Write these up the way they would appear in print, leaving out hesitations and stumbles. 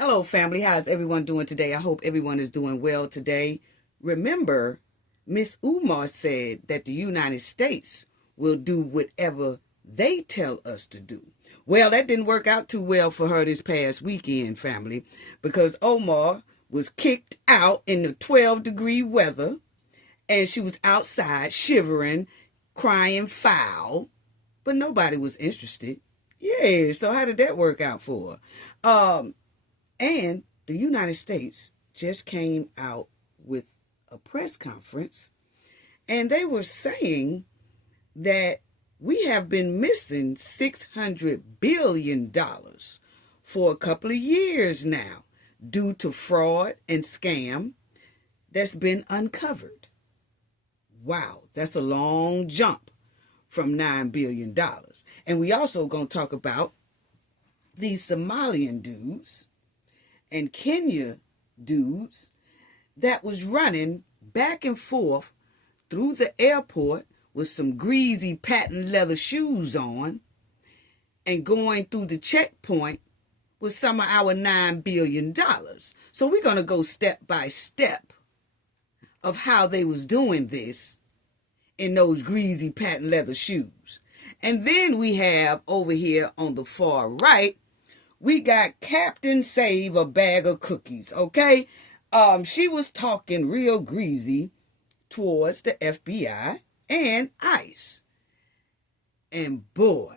Hello, family. How's everyone doing today? I hope everyone is doing well today. Remember, Miss Umar said that the United States will do whatever they tell us to do. Well, that didn't work out too well for her this past weekend, family, because Omar was kicked out in the 12-degree weather, and she was outside shivering, crying foul, but nobody was interested. Yeah, so how did that work out for her? And the United States just came out with a press conference, and they were saying that we have been missing $600 billion for a couple of years now due to fraud and scam that's been uncovered. Wow, that's a long jump from $9 billion. And we also going to talk about these Somalian dudes and Kenya dudes that was running back and forth through the airport with some greasy patent leather shoes on and going through the checkpoint with some of our $9 billion. So we're going to go step by step of how they was doing this in those greasy patent leather shoes. And then we have over here on the far right, we got Captain Save a Bag of Cookies, okay? She was talking real greasy towards the FBI and ICE. And boy,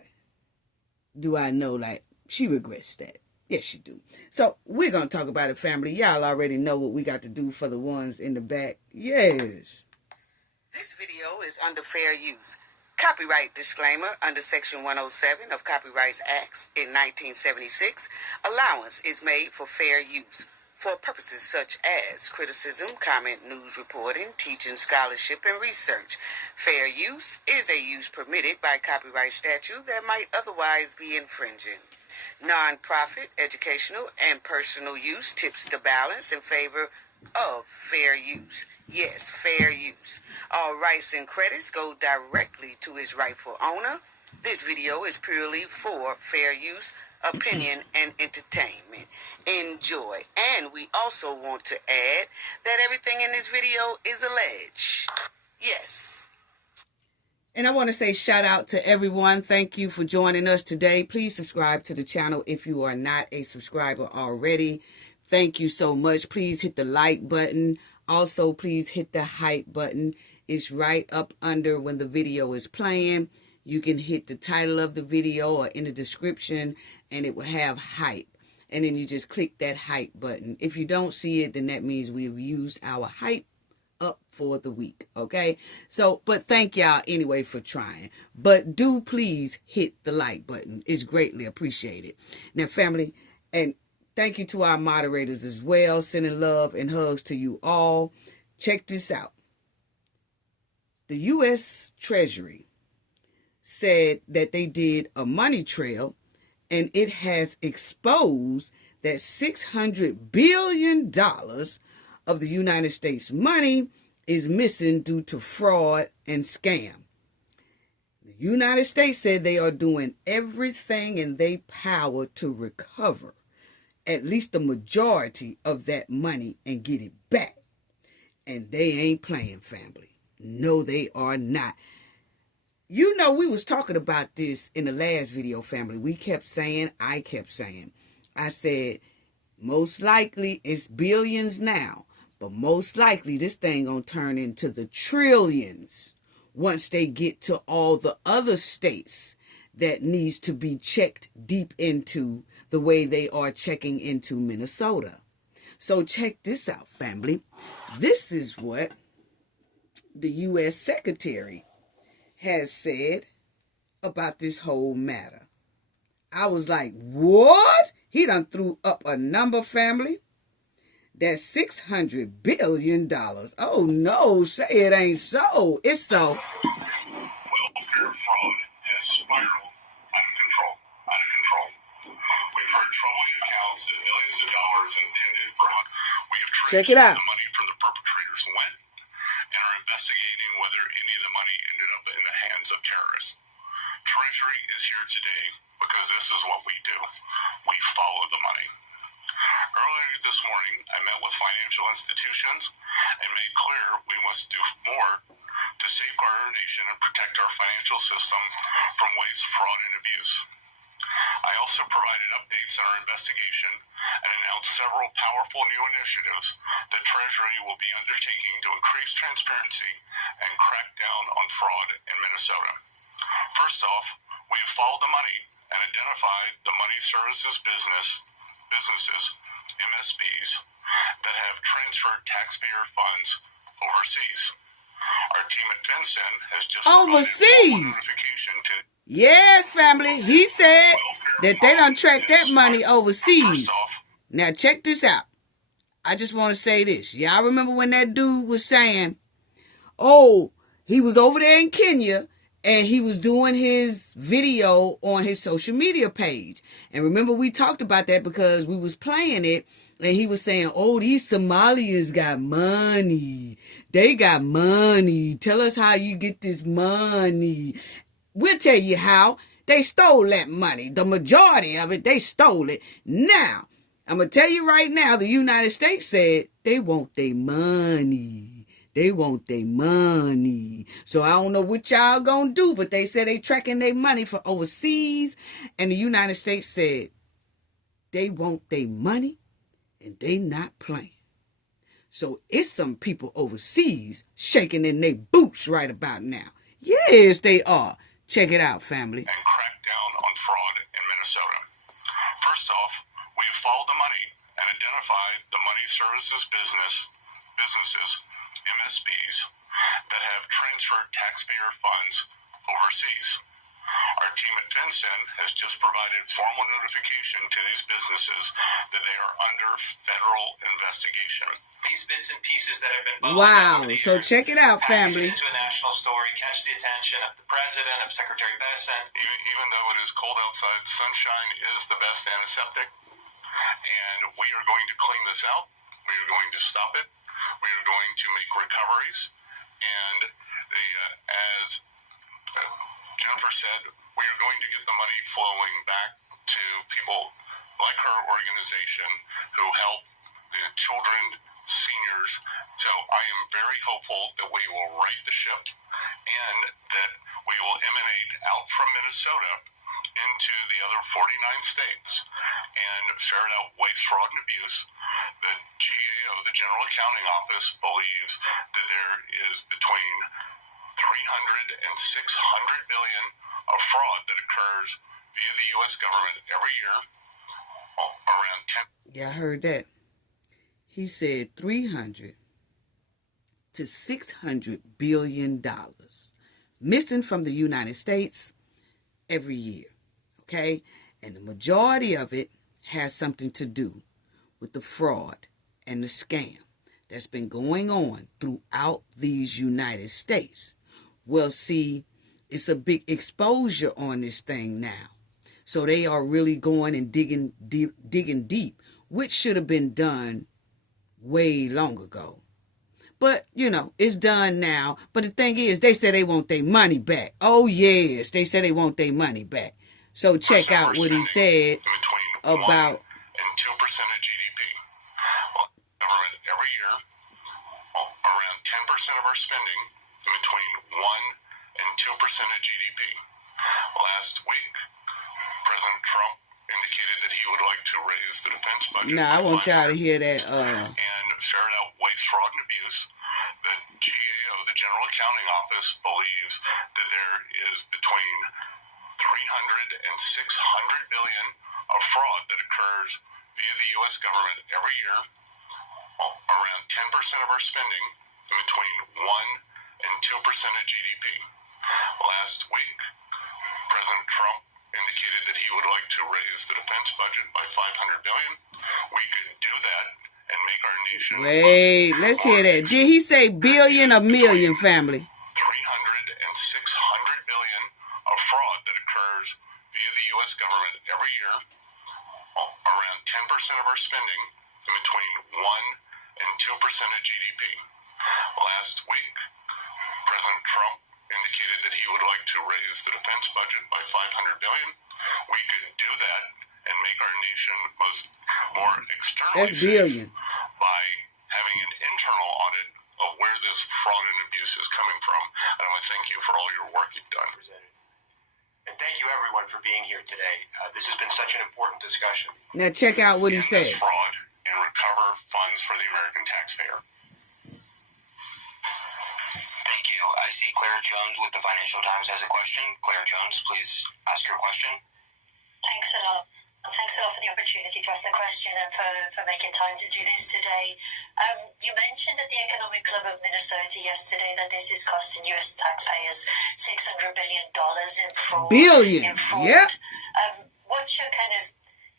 do I know, like, she regrets that. Yes, she do. So we're going to talk about it, family. Y'all already know what we got to do for the ones in the back. Yes. This video is under fair use. Copyright disclaimer under Section 107 of Copyrights Acts in 1976. Allowance is made for fair use for purposes such as criticism, comment, news reporting, teaching, scholarship, and research. Fair use is a use permitted by copyright statute that might otherwise be infringing. Non-profit, educational, and personal use tips the balance in favor of fair use. Yes, fair use. All rights and credits go directly to its rightful owner. This video is purely for fair use, opinion, and entertainment. Enjoy. And we also want to add that everything in this video is alleged. Yes. And I want to say shout out to everyone. Thank you for joining us today. Please subscribe to the channel if you are not a subscriber already. Thank you so much. Please hit the like button. Also, please hit the hype button. It's right up under when the video is playing. You can hit the title of the video or in the description, and it will have hype. And then you just click that hype button. If you don't see it, then that means we've used our hype up for the week, okay? So, but thank y'all anyway for trying. But do please hit the like button. It's greatly appreciated. Now, family, and thank you to our moderators as well. Sending love and hugs to you all. Check this out. The U.S. Treasury said that they did a money trail, and it has exposed that $600 billion of the United States money is missing due to fraud and scam. The United States said they are doing everything in their power to recover at least the majority of that money and get it back. And they ain't playing, family. No, they are not. You know, we was talking about this in the last video, family. We kept saying, I kept saying, I said, most likely it's billions now, but most likely this thing gonna turn into the trillions once they get to all the other states that needs to be checked deep into the way they are checking into Minnesota. So check this out, family. This is what the U.S. Secretary has said about this whole matter. I was like, what? He done threw up a number, family. That's $600 billion. Oh no, say it ain't so. It's so. Welfare fraud has spiraled out of control. We've heard troubling accounts that millions of dollars intended for we have Check traced it out. the money from the perpetrators went and are investigating whether any of the money ended up in the hands of terrorists. Treasury is here today because this is what we do. We follow the money. this morning, I met with financial institutions and made clear we must do more to safeguard our nation and protect our financial system from waste, fraud, and abuse. I also provided updates in our investigation and announced several powerful new initiatives the Treasury will be undertaking to increase transparency and crack down on fraud in Minnesota. First off, we have followed the money and identified the money services businesses, MSBs, that have transferred taxpayer funds overseas. Our team at FinCEN has just overseas notification to yes, family. He said that they done track that money overseas. Now check this out. I just want to say this. Y'all remember when that dude was saying, oh, he was over there in Kenya and he was doing his video on his social media page. And remember we talked about that because we was playing it and he was saying, oh, these Somalians got money. They got money. Tell us how you get this money. We'll tell you how. They stole that money. The majority of it, they stole it. Now, I'm going to tell you right now, the United States said they want their money. They want their money. So I don't know what y'all gonna do, but they said they tracking their money for overseas. And the United States said they want their money and they not playing. So it's some people overseas shaking in their boots right about now. Yes, they are. Check it out, family. And crack down on fraud in Minnesota. First off, we have followed the money and identified the money services businesses, MSBs, that have transferred taxpayer funds overseas. Our team at FinCEN has just provided formal notification to these businesses that they are under federal investigation. These bits and pieces that have been wow. So check it out, family. Into a national story, catch the attention of the president, of Secretary Bessent. Even though it is cold outside, sunshine is the best antiseptic. And we are going to clean this out. We are going to stop it. We are going to make recoveries. And as Jennifer said, we are going to get the money flowing back to people like her organization who help the children, seniors. So I am very hopeful that we will right the ship and that we will emanate out from Minnesota into the other 49 states and ferret out waste, fraud, and abuse. The GAO, the General Accounting Office, believes that there is between 300 and 600 billion of fraud that occurs via the U.S. government every year. Around 10. Yeah, I heard that. He said 300 to 600 billion dollars missing from the United States every year. Okay? And the majority of it has something to do with the fraud and the scam that's been going on throughout these United States. Well, see, it's a big exposure on this thing now. So they are really going and digging deep, which should have been done way long ago. But, it's done now. But the thing is, they say they want their money back. Oh, yes, they say they want their money back. So check out what he said about 1% of GDP. Government every year, around 10% of our spending, between 1 and 2% of GDP. Last week, President Trump indicated that he would like to raise the defense budget. Nah, I want y'all to hear that. And ferret out waste, fraud, and abuse. The GAO, the General Accounting Office, believes that there is between 300 and 600 billion of fraud that occurs via the U.S. government every year. Around 10% of our spending, between 1 and 2% of GDP. Last week, President Trump indicated that he would like to raise the defense budget by $500 billion. We could do that and make our nation. Wait, let's hear that. Did he say billion or million, family? 300 and 600 billion of fraud that occurs via the U.S. government every year. Around 10% of our spending, between 1 and 2% of GDP. Last week, President Trump indicated that he would like to raise the defense budget by $500 billion. We could do that and make our nation more externally That's billion. safe by having an internal audit of where this fraud and abuse is coming from. And I want to thank you for all your work you've done. And thank you, everyone, for being here today. This has been such an important discussion. Now check out what he End says. this fraud and recover funds for the American taxpayer. Thank you. I see Claire Jones with the Financial Times has a question. Claire Jones, please ask your question. Thanks a lot. Thanks a lot for the opportunity to ask the question and for making time to do this today. You mentioned at the Economic Club of Minnesota yesterday that this is costing U.S. taxpayers $600 billion in fraud. Billion. Yep. What's your kind of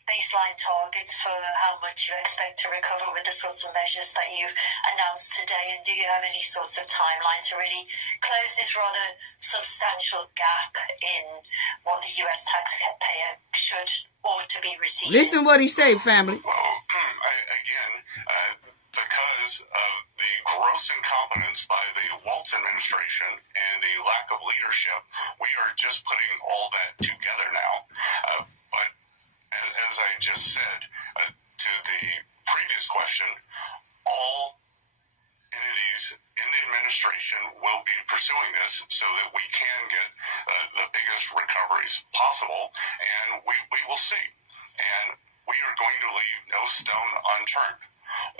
baseline targets for how much you expect to recover with the sorts of measures that you've announced today? And do you have any sorts of timeline to really close this rather substantial gap in what the U.S. taxpayer should ought to be receiving? Listen what he say, family. Well, because of the gross incompetence by the Waltz administration and the lack of leadership, we are just putting all that together now. But as I just said to the previous question, all entities in the administration will be pursuing this so that we can get the biggest recoveries possible, and we will see. And we are going to leave no stone unturned,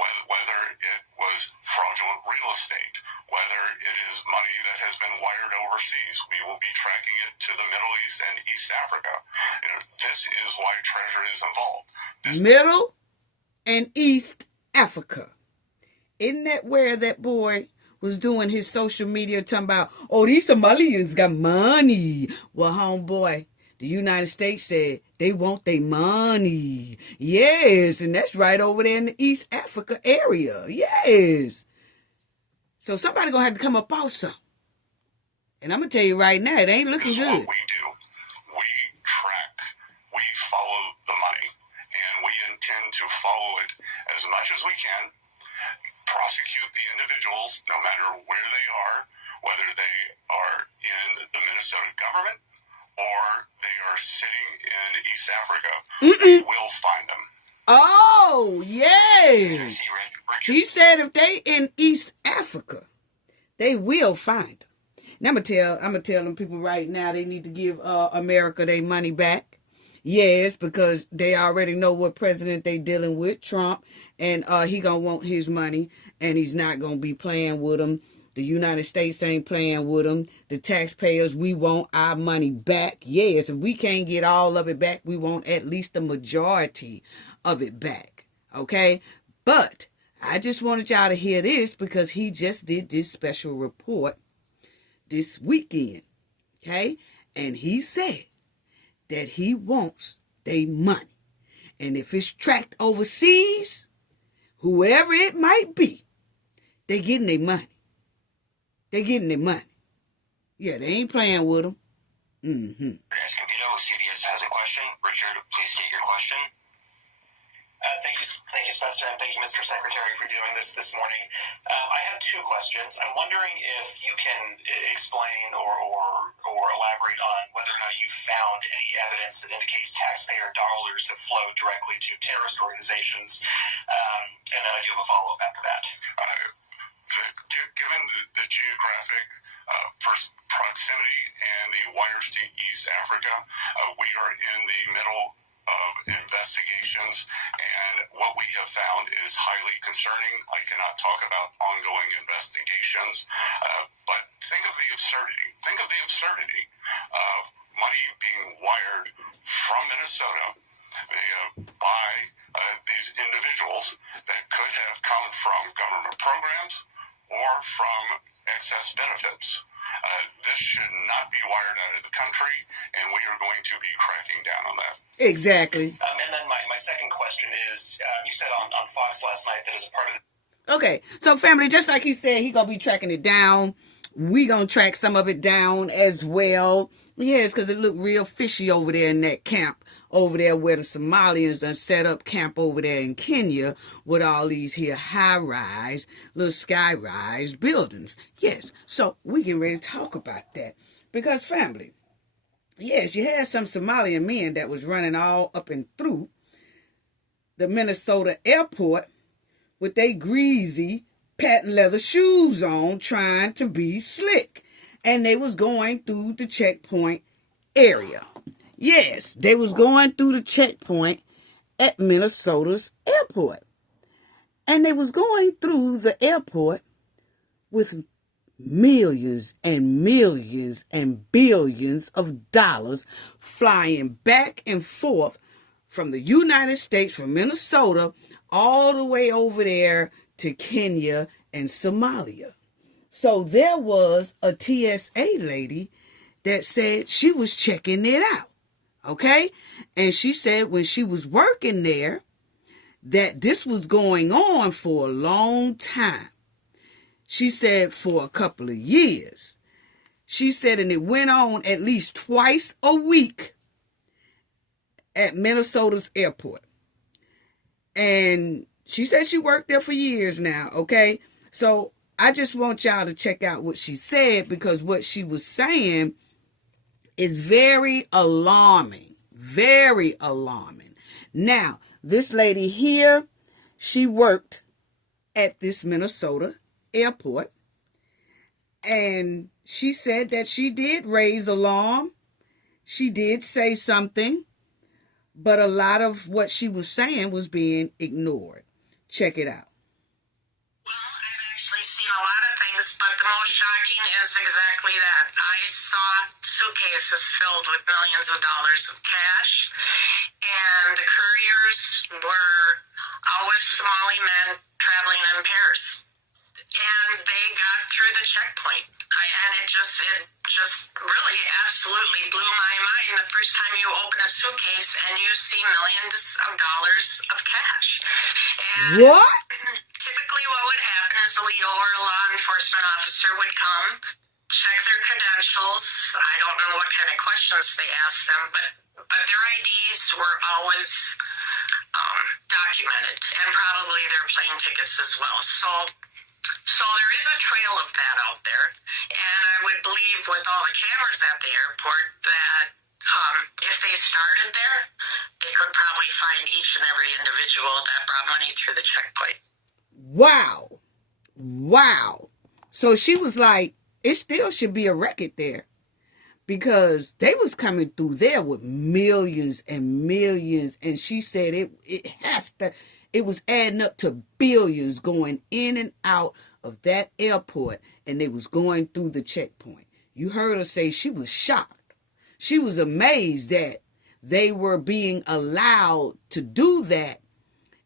whether it was fraudulent real estate, whether it is money that has been wired overseas. We will be tracking it to the Middle East and East Africa. This is why Treasury is involved. Middle and East Africa. Isn't that where that boy was doing his social media talking about, oh, these Somalians got money? Well, homeboy, the United States said they want their money. Yes, and that's right over there in the East Africa area. Yes. So somebody going to have to come up off some. And I'm going to tell you right now, it ain't looking good. What we do. We track. We follow the money. And we intend to follow it as much as we can. Prosecute the individuals, no matter where they are, whether they are in the Minnesota government or they are sitting in East Africa. We will find them. Oh, yes. He said if they in East Africa, they will find them. Now I'm gonna tell them people right now they need to give America their money back. Yes, because they already know what president they dealing with, Trump, and he gonna want his money, and he's not gonna be playing with them. The United States ain't playing with them. The taxpayers, we want our money back. Yes, if we can't get all of it back, we want at least the majority of it back. Okay? But I just wanted y'all to hear this because he just did this special report this weekend. Okay? And he said that he wants their money. And if it's tracked overseas, whoever it might be, they getting their money. They getting their money. Yeah, they ain't playing with them. Mm-hmm. CBS has a question. Richard, please state your question. Thank you, Spencer, and thank you, Mr. Secretary, for doing this morning. I have two questions. I'm wondering if you can explain or elaborate on whether or not you found any evidence that indicates taxpayer dollars have flowed directly to terrorist organizations, and then I do have a follow-up after that. Given the geographic proximity and the wires to East Africa, we are in the middle of investigations, and what we have found is highly concerning. I cannot talk about ongoing investigations, but think of the absurdity. Think of the absurdity of money being wired from Minnesota by these individuals that could have come from government programs or from excess benefits. This should not be wired out of the country, and we are going to be cracking down on that. Exactly. And then my second question is, you said on Fox last night that as a part of the... Okay, so family, just like he said, he going to be tracking it down. We going to track some of it down as well. Yes, because it looked real fishy over there in that camp over there where the Somalians done set up camp over there in Kenya with all these here high-rise, little sky-rise buildings. Yes, so we getting ready to talk about that. Because family, Yes, you had some Somalian men that was running all up and through the Minnesota airport with they greasy patent leather shoes on, trying to be slick. And they was going through the checkpoint area. Yes, they was going through the checkpoint at Minnesota's airport. And they was going through the airport with millions and millions and billions of dollars flying back and forth from the United States, from Minnesota, all the way over there to Kenya and Somalia. So there was a TSA lady that said she was checking it out, okay? And she said when she was working there that this was going on for a long time. She said for a couple of years. She said, and it went on at least twice a week at Minnesota's airport. And she said she worked there for years now, okay? So I just want y'all to check out what she said, because what she was saying is very alarming. Very alarming. Now, this lady here, she worked at this Minnesota airport, and she said that she did raise alarm. She did say something, but a lot of what she was saying was being ignored. Check it out. Well, I've actually seen a lot of things, but the most shocking is exactly that. I saw suitcases filled with millions of dollars of cash, and the couriers were always Somali men traveling in pairs. And they got through the checkpoint. And it just really absolutely blew my mind the first time you open a suitcase and you see millions of dollars of cash. And What? typically what would happen is the Leo or a law enforcement officer would come, check their credentials. I don't know what kind of questions they asked them, but their IDs were always documented, and probably their plane tickets as well. So there is a trail of that out there, and I would believe with all the cameras at the airport that if they started there, they could probably find each and every individual that brought money through the checkpoint. Wow. Wow. So she was like, it still should be a record there, because they was coming through there with millions and millions, and she said it was adding up to billions going in and out of that airport, and they was going through the checkpoint. You heard her say she was shocked. She was amazed that they were being allowed to do that,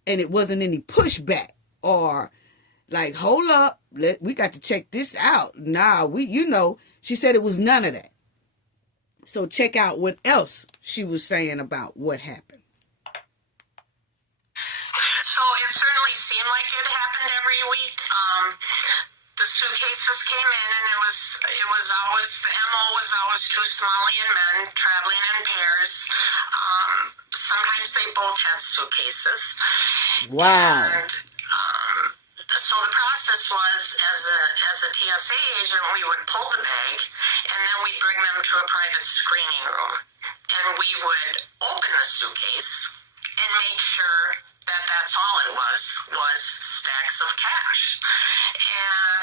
and it wasn't any pushback or like, hold up, we got to check this out. Nah, she said it was none of that. So check out what else she was saying about what happened. So it certainly seemed like it happened every week. The suitcases came in, and it was always, the MO was always two Somalian men traveling in pairs. Sometimes they both had suitcases. Wow. And so the process was, as a TSA agent, we would pull the bag, and then we'd bring them to a private screening room, and we would open the suitcase and make sure that that's all it was stacks of cash.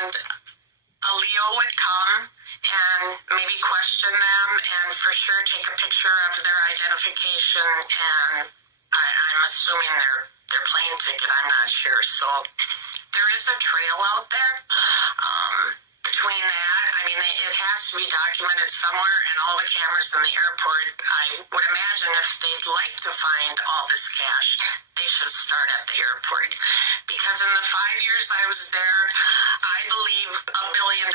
And a Leo would come and maybe question them and for sure take a picture of their identification and I'm assuming their plane ticket. I'm not sure. So there is a trail out there. Between that, I mean, it has to be documented somewhere, and all the cameras in the airport, I would imagine if they'd like to find all this cash, they should start at the airport. Because in the 5 years I was there, I believe $1 billion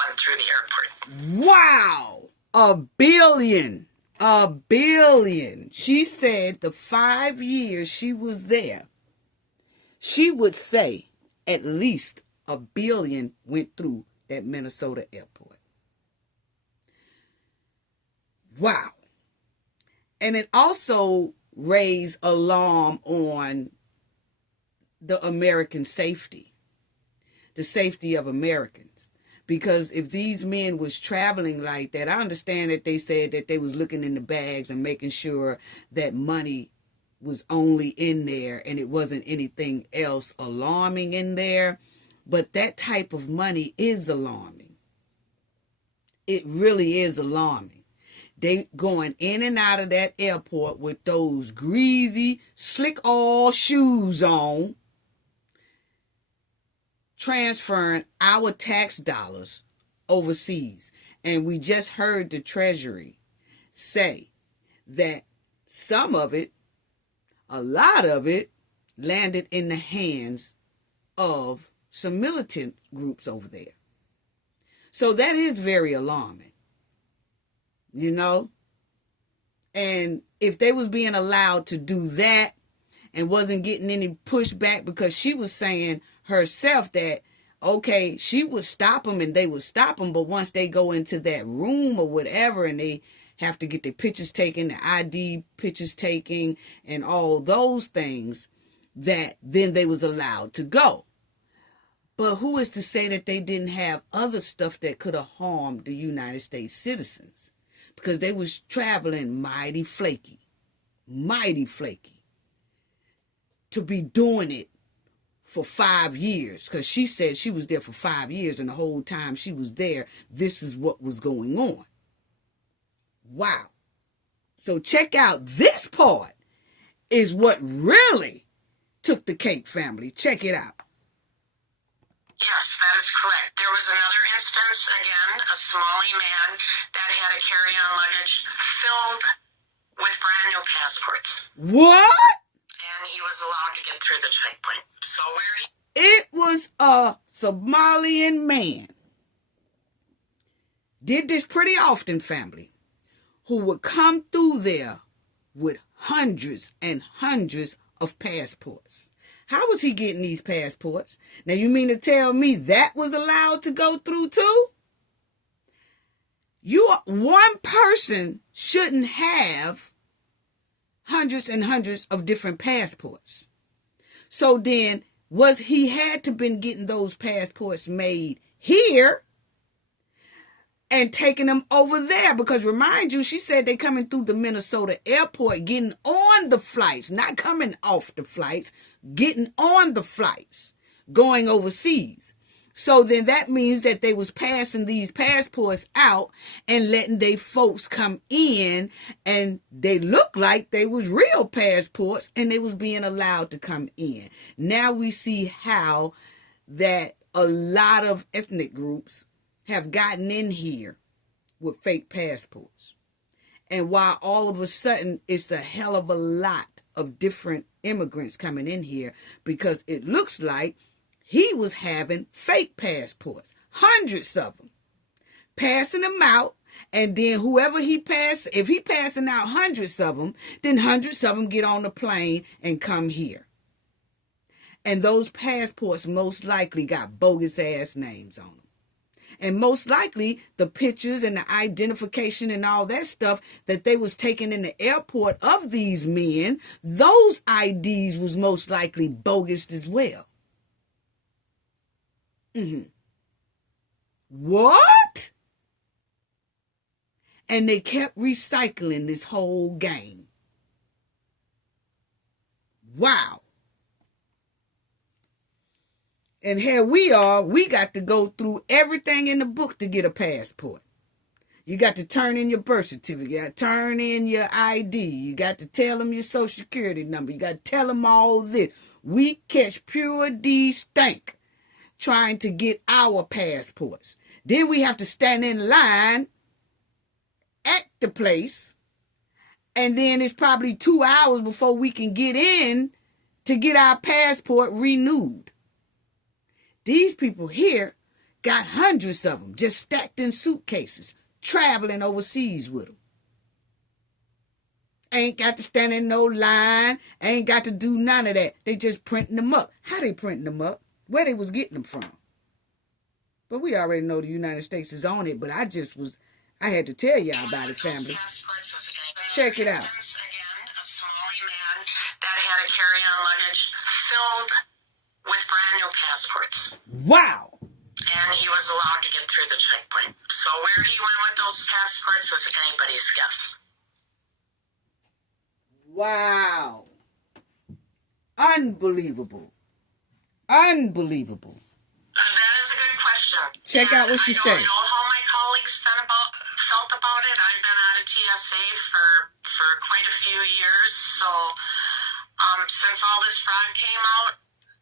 went through the airport. Wow. $1 billion. $1 billion. She said the 5 years she was there, she would say at least $1 billion went through that Minnesota airport. Wow. And it also raised alarm on the American safety, the safety of Americans. Because if these men was traveling like that, I understand that they said that they was looking in the bags and making sure that money was only in there and it wasn't anything else alarming in there. But that type of money is alarming. It really is alarming. They going in and out of that airport with those greasy, slick all shoes on, transferring our tax dollars overseas. And we just heard the Treasury say that some of it, a lot of it, landed in the hands of some militant groups over there. So that is very alarming, you know. And if they was being allowed to do that and wasn't getting any pushback, because she was saying herself that, okay, she would stop them and they would stop them, but once they go into that room or whatever and they have to get their pictures taken, the ID pictures taken and all those things, that then they was allowed to go. But who is to say that they didn't have other stuff that could have harmed the United States citizens? Because they was traveling mighty flaky to be doing it for 5 years. Because she said she was there for 5 years and the whole time she was there, this is what was going on. Wow. So check out this part is what really took the cake, family. Check it out. Yes, that is correct. There was another instance, again, a Somali man that had a carry-on luggage filled with brand new passports. What? And he was allowed to get through the checkpoint. So It was a Somalian man. Did this pretty often, family, who would come through there with hundreds and hundreds of passports. How was he getting these passports? Now, you mean to tell me that was allowed to go through too? One person shouldn't have hundreds and hundreds of different passports. So then, he had to been getting those passports made here and taking them over there? Because remind you, she said they coming through the Minnesota airport, getting on the flights, not coming off the flights, getting on the flights, going overseas. So then that means that they was passing these passports out and letting they folks come in, and they looked like they was real passports and they was being allowed to come in. Now we see how that a lot of ethnic groups have gotten in here with fake passports. And while all of a sudden it's a hell of a lot of different immigrants coming in here, because it looks like he was having fake passports, hundreds of them, passing them out. And then whoever he passed, if he passing out hundreds of them, then hundreds of them get on the plane and come here. And those passports most likely got bogus ass names on them. And most likely the pictures and the identification and all that stuff that they was taking in the airport of these men, those IDs was most likely bogus as well. What? And they kept recycling this whole game. Wow. And here we are, we got to go through everything in the book to get a passport. You got to turn in your birth certificate, you got to turn in your ID, you got to tell them your social security number, you got to tell them all this. We catch pure D stank trying to get our passports. Then we have to stand in line at the place, and then it's probably 2 hours before we can get in to get our passport renewed. These people here got hundreds of them just stacked in suitcases, traveling overseas with them. Ain't got to stand in no line, ain't got to do none of that. They just printing them up. How they printing them up? Where they was getting them from? But we already know the United States is on it, but I had to tell y'all about it, family. Check it out. Again, a Somali man that had a carry-on luggage filled with brand new passports. Wow. and he was allowed to get through the checkpoint. So where he went with those passports is anybody's guess. Wow. Unbelievable. Unbelievable. That is a good question. Check out what she said. I don't know how my colleagues felt about it. I've been out of TSA for quite a few years. So since all this fraud came out,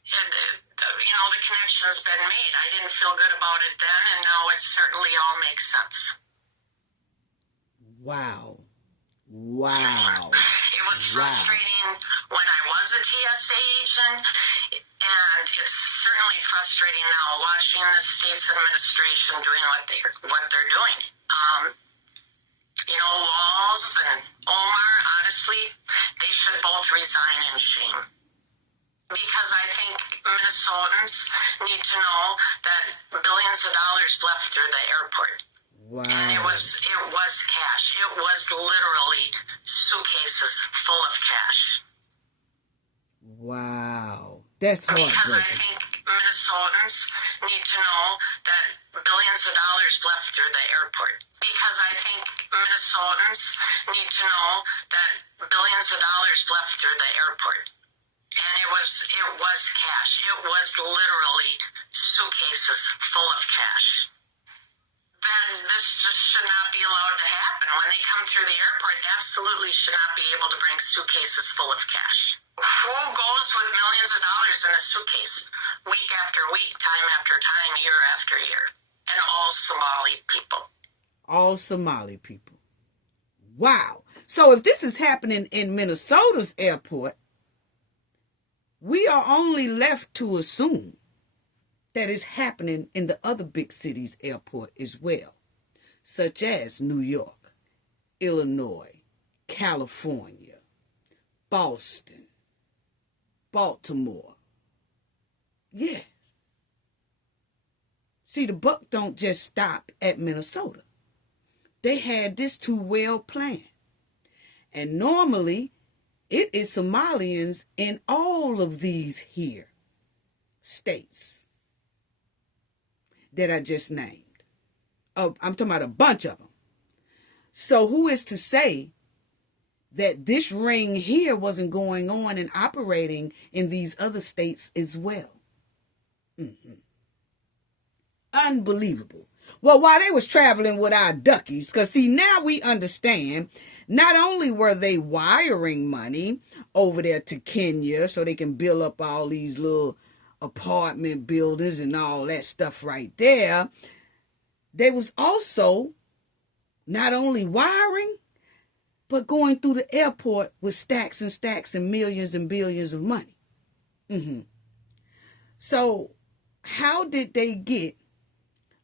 the connection's been made. I didn't feel good about it then, and now it certainly all makes sense. Wow. Wow. It was frustrating when I was a TSA agent, and it's certainly frustrating now watching the state's administration doing what they're doing. Walz and Omar, honestly, they should both resign in shame. Because I think Minnesotans need to know that billions of dollars left through the airport. Wow. And it was cash. It was literally suitcases full of cash. Wow. That's heartbreaking. Because I think Minnesotans need to know that billions of dollars left through the airport. Because I think Minnesotans need to know that billions of dollars left through the airport. And it was cash. It was literally suitcases full of cash. That this just should not be allowed to happen. When they come through the airport, they absolutely should not be able to bring suitcases full of cash. Who goes with millions of dollars in a suitcase week after week, time after time, year after year? And all Somali people. All Somali people. Wow. So if this is happening in Minnesota's airport, we are only left to assume that it's happening in the other big cities' airport as well, such as New York, Illinois, California, Boston, Baltimore. Yes. See, the buck don't just stop at Minnesota. They had this too well planned. And normally, it is Somalians in all of these here states that I just named. I'm talking about a bunch of them. So who is to say that this ring here wasn't going on and operating in these other states as well? Unbelievable. Well, while they was traveling with our duckies, because see, now we understand, not only were they wiring money over there to Kenya so they can build up all these little apartment buildings and all that stuff right there, they was also not only wiring, but going through the airport with stacks and stacks and millions and billions of money. So how did they get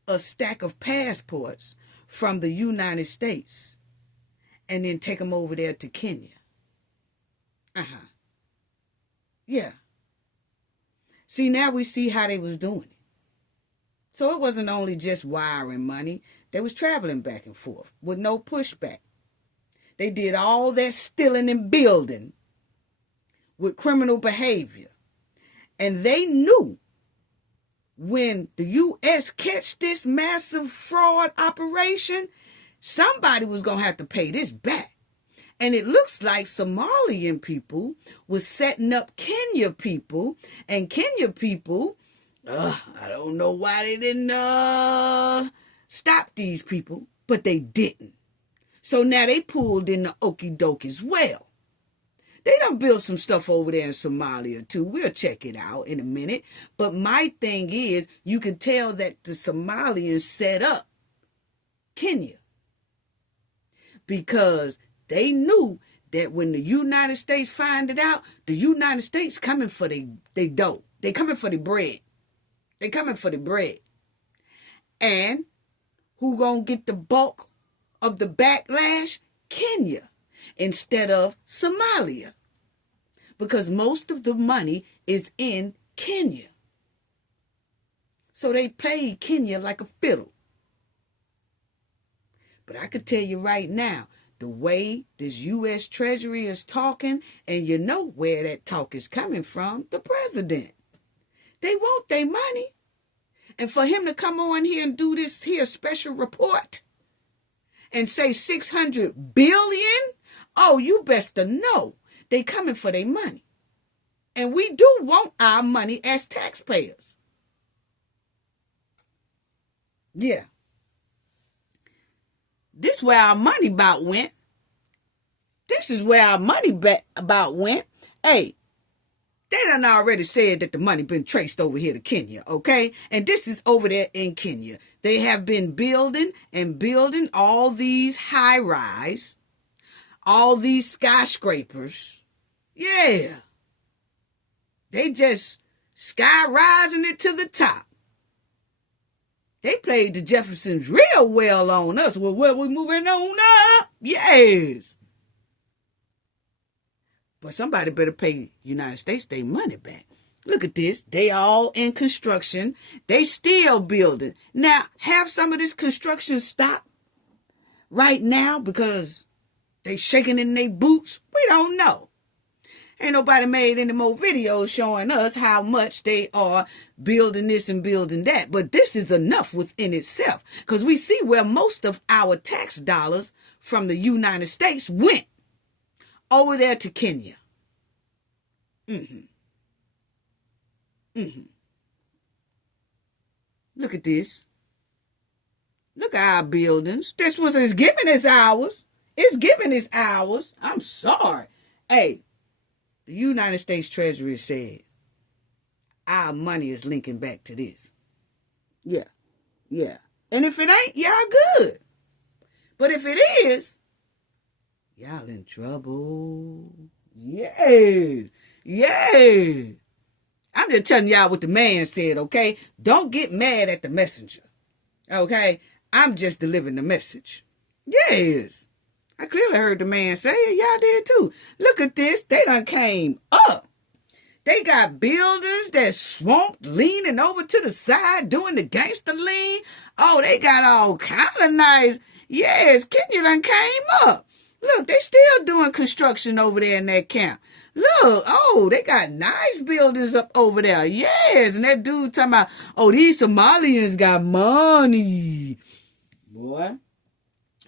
a stack of passports from the United States and then take them over there to Kenya? Yeah. See, now we see how they was doing it. So it wasn't only just wiring money. They was traveling back and forth with no pushback. They did all that stealing and building with criminal behavior. And they knew when the U.S. catch this massive fraud operation, somebody was going to have to pay this back. And it looks like Somalian people was setting up Kenya people. And Kenya people, I don't know why they didn't stop these people, but they didn't. So now they pulled in the okie doke as well. They done built some stuff over there in Somalia too. We'll check it out in a minute. But my thing is, you can tell that the Somalians set up Kenya because they knew that when the United States find it out, the United States coming for they dough. They coming for the bread. They coming for the bread. And who gonna get the bulk of the backlash? Kenya instead of Somalia. Because most of the money is in Kenya. So they played Kenya like a fiddle. But I could tell you right now, the way this U.S. Treasury is talking, and you know where that talk is coming from, the president. They want their money. And for him to come on here and do this here special report and say 600 billion, oh, you best to know they coming for their money. And we do want our money as taxpayers. Yeah. This where our money about went. This is where our money about went. Hey, they done already said that the money been traced over here to Kenya, okay? And this is over there in Kenya. They have been building and building all these high-rise, all these skyscrapers. Yeah. They just sky-rising it to the top. They played the Jeffersons real well on us. Well, we moving on up? Yes. But somebody better pay United States their money back. Look at this. They all in construction. They still building. Now, have some of this construction stop right now because they shaking in their boots? We don't know. Ain't nobody made any more videos showing us how much they are building this and building that. But this is enough within itself because we see where most of our tax dollars from the United States went. Over there to Kenya. Look at this. Look at our buildings. This was giving us ours. It's giving us ours. I'm sorry. Hey, the United States Treasury said our money is linking back to this. Yeah. And if it ain't, y'all good. But if it is, y'all in trouble. Yes. I'm just telling y'all what the man said, okay? Don't get mad at the messenger. Okay? I'm just delivering the message. Yes. I clearly heard the man say it. Y'all did too. Look at this. They done came up. They got buildings that swamped, leaning over to the side, doing the gangster lean. Oh, they got all kind of nice. Yes, Kenya done came up. Look, they still doing construction over there in that camp. Look, oh, they got nice buildings up over there. Yes, and that dude talking about, oh, these Somalians got money. Boy,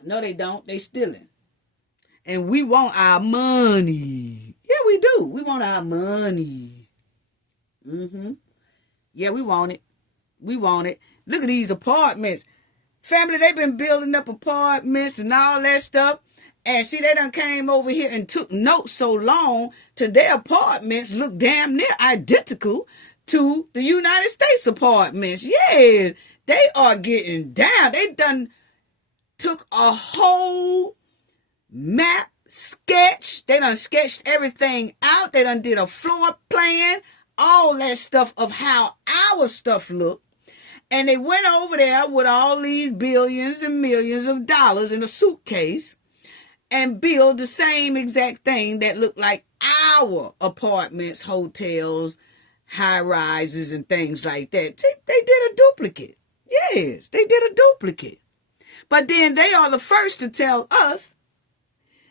no, they don't. They stealing. And we want our money. Yeah, we do. We want our money. Yeah, we want it. We want it. Look at these apartments. Family, they've been building up apartments and all that stuff. And see, they done came over here and took notes so long to their apartments look damn near identical to the United States apartments. Yes, they are getting down. They done took a whole map sketch. They done sketched everything out. They done did a floor plan, all that stuff of how our stuff look. And they went over there with all these billions and millions of dollars in a suitcase and build the same exact thing that looked like our apartments, hotels, high-rises, and things like that. They did a duplicate. Yes, they did a duplicate. But then they are the first to tell us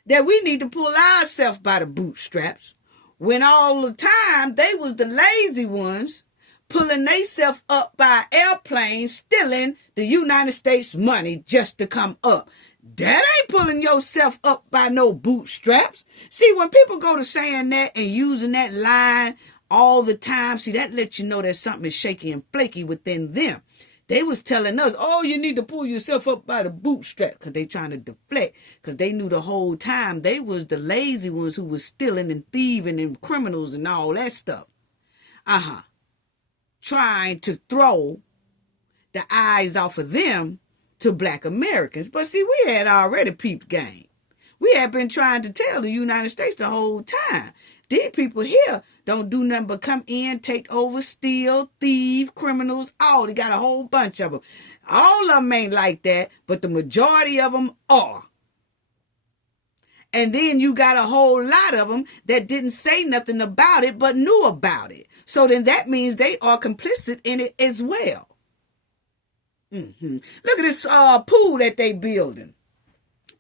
that we need to pull ourselves by the bootstraps when all the time they was the lazy ones pulling themselves up by airplanes, stealing the United States money just to come up. That ain't pulling yourself up by no bootstraps. See, when people go to saying that and using that line all the time, see, that lets you know that something is shaky and flaky within them. They was telling us, oh, you need to pull yourself up by the bootstrap because they trying to deflect because they knew the whole time they was the lazy ones who was stealing and thieving and criminals and all that stuff. Trying to throw the eyes off of them to black Americans. But see, we had already peeped game. We had been trying to tell the United States the whole time. These people here don't do nothing but come in, take over, steal, thieve, criminals. Oh, they got a whole bunch of them. All of them ain't like that, but the majority of them are. And then you got a whole lot of them that didn't say nothing about it, but knew about it. So then that means they are complicit in it as well. Look at this pool that they building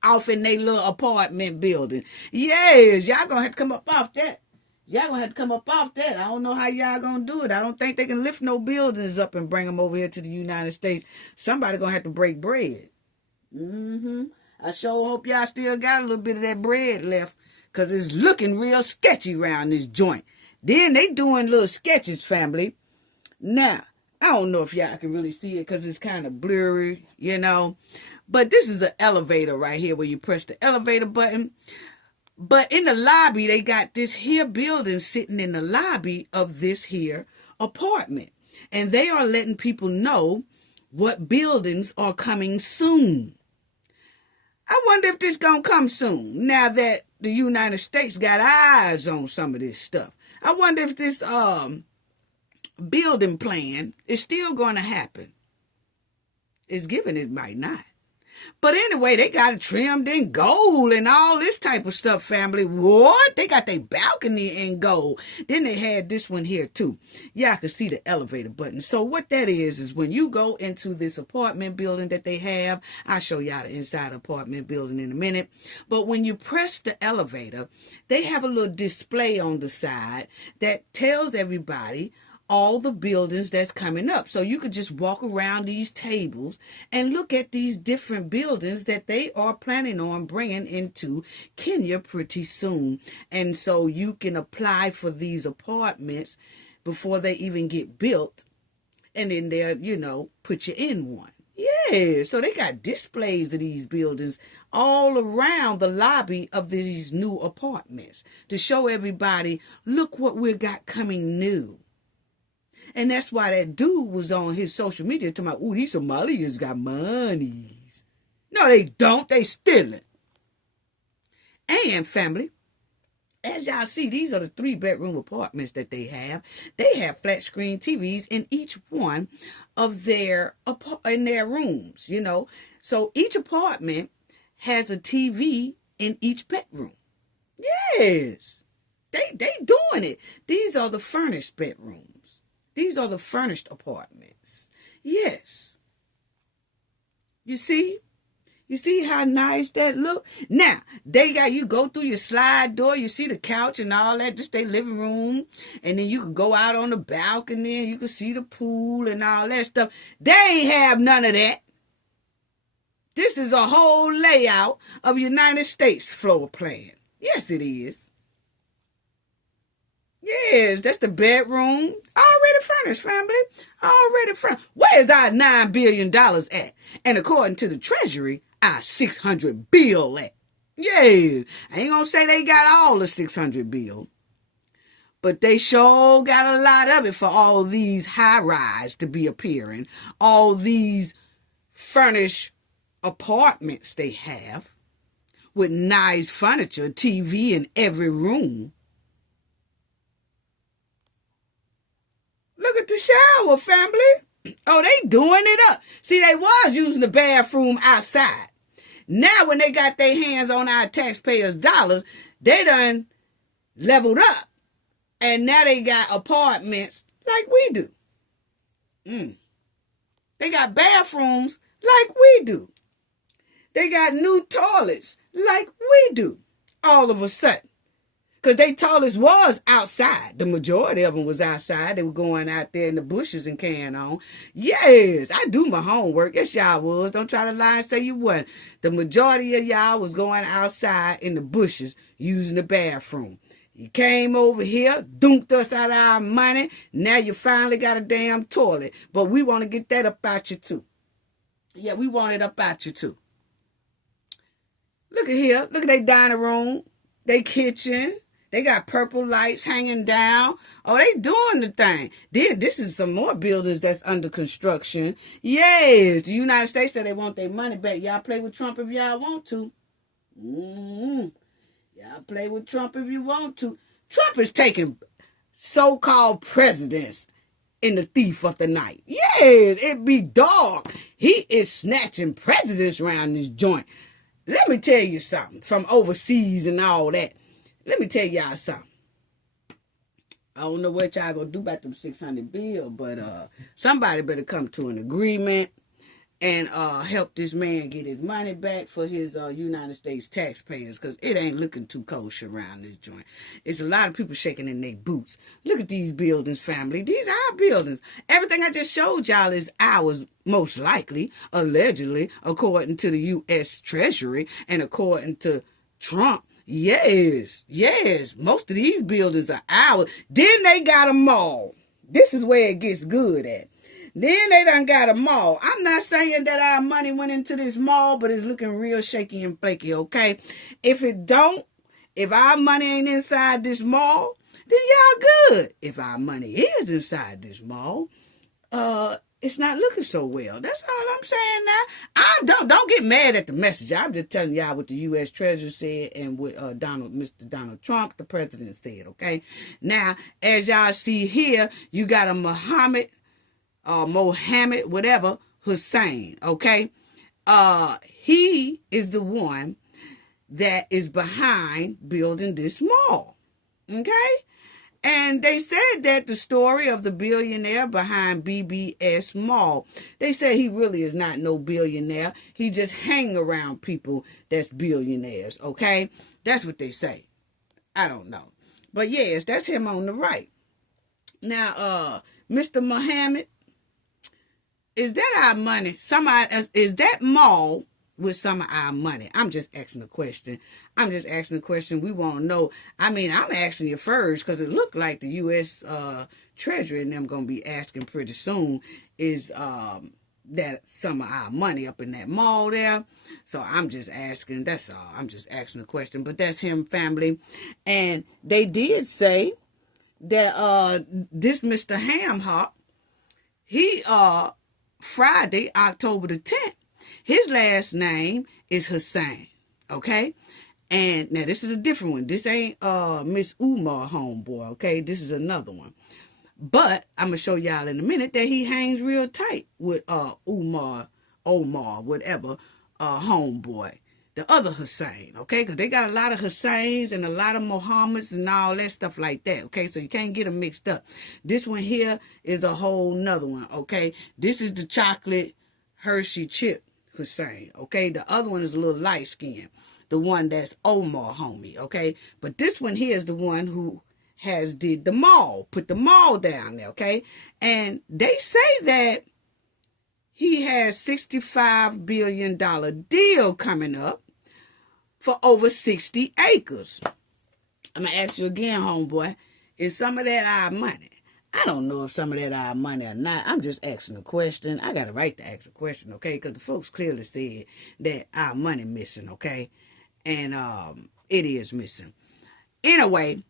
off in their little apartment building. Yes, y'all gonna have to come up off that. Y'all gonna have to come up off that. I don't know how y'all gonna do it. I don't think they can lift no buildings up and bring them over here to the United States. Somebody gonna have to break bread. I sure hope y'all still got a little bit of that bread left, because it's looking real sketchy around this joint. Then they doing little sketches, family. Now, I don't know if y'all can really see it because it's kind of blurry, you know. But this is an elevator right here where you press the elevator button. But in the lobby, they got this here building sitting in the lobby of this here apartment. And they are letting people know what buildings are coming soon. I wonder if this gonna come soon, now that the United States got eyes on some of this stuff. I wonder if this building plan is still going to happen. It's given it might not. But anyway, they got it trimmed in gold and all this type of stuff, family. What? They got their balcony in gold. Then they had this one here too. Y'all can see the elevator button. So what that is when you go into this apartment building that they have, I'll show y'all the inside apartment building in a minute. But when you press the elevator, they have a little display on the side that tells everybody all the buildings that's coming up. So you could just walk around these tables and look at these different buildings that they are planning on bringing into Kenya pretty soon. And so you can apply for these apartments before they even get built. And then they'll, you know, put you in one. Yeah, so they got displays of these buildings all around the lobby of these new apartments to show everybody, look what we got coming new. And that's why that dude was on his social media talking about, ooh, these Somalians got monies. No, they don't. They stealing. And family, as y'all see, these are the 3-bedroom apartments that they have. They have flat screen TVs in each one of their rooms, you know. So each apartment has a TV in each bedroom. Yes, they doing it. These are the furnished bedrooms. These are the furnished apartments. Yes. You see? You see how nice that look? Now, they got, you go through your slide door, you see the couch and all that, just their living room. And then you can go out on the balcony and you can see the pool and all that stuff. They ain't have none of that. This is a whole layout of United States floor plan. Yes, it is. Yes, that's the bedroom. Already furnished, family. Already furnished. Where's our $9 billion at? And according to the Treasury, our 600 bill at. Yes, I ain't gonna say they got all the 600 bill, but they sure got a lot of it for all these high-rise to be appearing. All these furnished apartments they have with nice furniture, TV in every room. Look at the shower, family. Oh, they doing it up. See, they was using the bathroom outside. Now, when they got their hands on our taxpayers' dollars, they done leveled up. And now they got apartments like we do. They got bathrooms like we do. They got new toilets like we do. All of a sudden. Because they toilets was outside. The majority of them was outside. They were going out there in the bushes and carrying on. Yes, I do my homework. Yes, y'all was. Don't try to lie and say you wasn't. The majority of y'all was going outside in the bushes using the bathroom. You came over here, dunked us out of our money. Now you finally got a damn toilet. But we want to get that up out you too. Yeah, we want it up out you too. Look at here. Look at their dining room. Their kitchen. They got purple lights hanging down. Oh, they doing the thing. Then this is some more buildings that's under construction. Yes, the United States said they want their money back. Y'all play with Trump if y'all want to. Y'all play with Trump if you want to. Trump is taking so-called presidents in the thief of the night. Yes, it be dark. He is snatching presidents around this joint. Let me tell you something from overseas and all that. Let me tell y'all something. I don't know what y'all gonna do about them 600 bill, but somebody better come to an agreement and help this man get his money back for his United States taxpayers, because it ain't looking too kosher around this joint. It's a lot of people shaking in their boots. Look at these buildings, family. These are our buildings. Everything I just showed y'all is ours, most likely, allegedly, according to the U.S. Treasury and according to Trump. Yes, most of these buildings are ours. Then they got a mall. This is where it gets good at. Then they done got a mall. I'm not saying that our money went into this mall, but it's looking real shaky and flaky, okay? If our money ain't inside this mall, then y'all good. If our money is inside this mall, it's not looking so well. That's all I'm saying now. Don't get mad at the message. I'm just telling y'all what the U.S. Treasury said and what Mr. Donald Trump, the president, said, okay? Now, as y'all see here, you got a Mohammed, whatever, Hussein, okay? He is the one that is behind building this mall, okay? And they said that the story of the billionaire behind BBS Mall, they said he really is not no billionaire. He just hang around people that's billionaires, okay? That's what they say. I don't know. But yes, that's him on the right. Now, Mr. Muhammad, is that our money? Is that mall with some of our money? I'm just asking a question. We want to know. I mean, I'm asking you first because it looked like the U.S. Treasury and them going to be asking pretty soon is that some of our money up in that mall there. So I'm just asking. That's all. I'm just asking a question. But that's him, family. And they did say that this Mr. Hamhock, he Friday, October the 10th, his last name is Hussein, okay? And now this is a different one. This ain't Miss Umar homeboy, okay? This is another one. But I'm going to show y'all in a minute that he hangs real tight with Omar, whatever, homeboy. The other Hussein, okay? Because they got a lot of Husseins and a lot of Muhammads and all that stuff like that, okay? So you can't get them mixed up. This one here is a whole nother one, okay? This is the chocolate Hershey chip Hussein, okay? The other one is a little light skinned. The one that's Omar homie, okay? But this one here is the one who did the mall, put the mall down there, okay? And they say that he has $65 billion deal coming up for over 60 acres. I'm going to ask you again, homeboy, is some of that our money? I don't know if some of that our money or not. I'm just asking a question. I got a right to ask a question, okay? Because the folks clearly said that our money missing, okay? And it is missing. Anyway,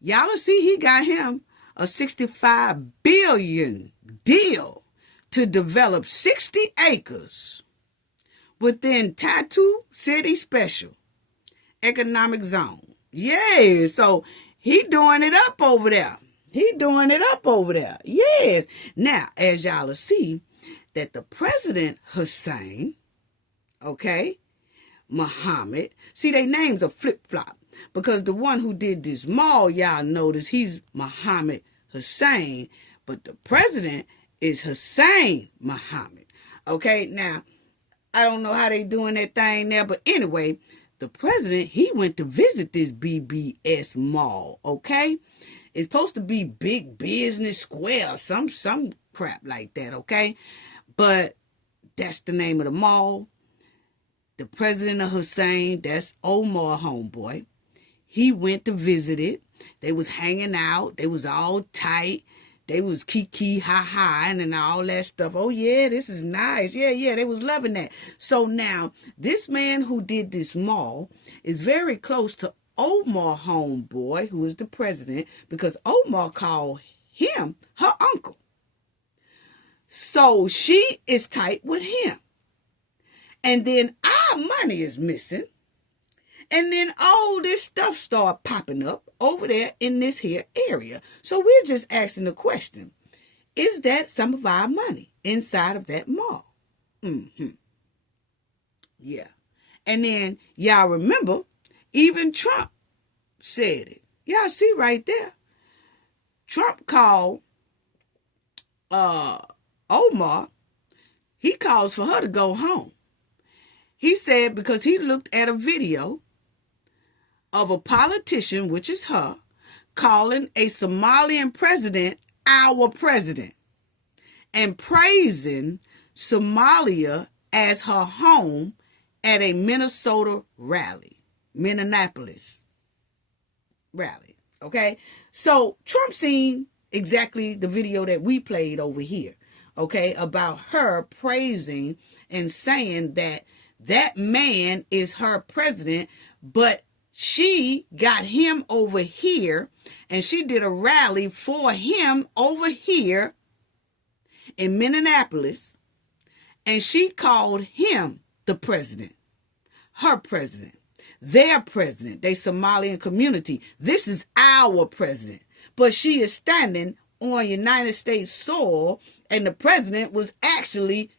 y'all will see he got him a $65 billion deal to develop 60 acres within Tattoo City Special Economic Zone. Yeah, so he doing it up over there. Yes. Now, as y'all will see, that the president Hussein, okay, Muhammad, see, their names are flip-flop. Because the one who did this mall, y'all notice he's Muhammad Hussein, but the president is Hussein Muhammad. Okay, now, I don't know how they doing that thing there, but anyway, the president, he went to visit this BBS mall, okay? It's supposed to be Big Business Square, some crap like that, okay? But that's the name of the mall. The president of Hussein, that's Omar homeboy. He went to visit it. They was hanging out. They was all tight. They was kiki, ha-ha, and all that stuff. Oh, yeah, this is nice. Yeah, they was loving that. So now, this man who did this mall is very close to Omar homeboy, who is the president, because Omar called him her uncle. So she is tight with him. And then our money is missing. And then all this stuff start popping up over there in this here area. So we're just asking the question, is that some of our money inside of that mall? Yeah. And then y'all remember, even Trump said it. Y'all see right there. Trump called Omar he calls for her to go home. He said because he looked at a video of a politician, which is her, calling a Somalian president our president and praising Somalia as her home at a Minnesota rally, Minneapolis rally. Okay, so Trump seen exactly the video that we played over here, okay, about her praising and saying that that man is her president, but she got him over here and she did a rally for him over here in Minneapolis, and she called him the president, her president, their president, they Somalian community. This is our president. But she is standing on United States soil, and the president was actually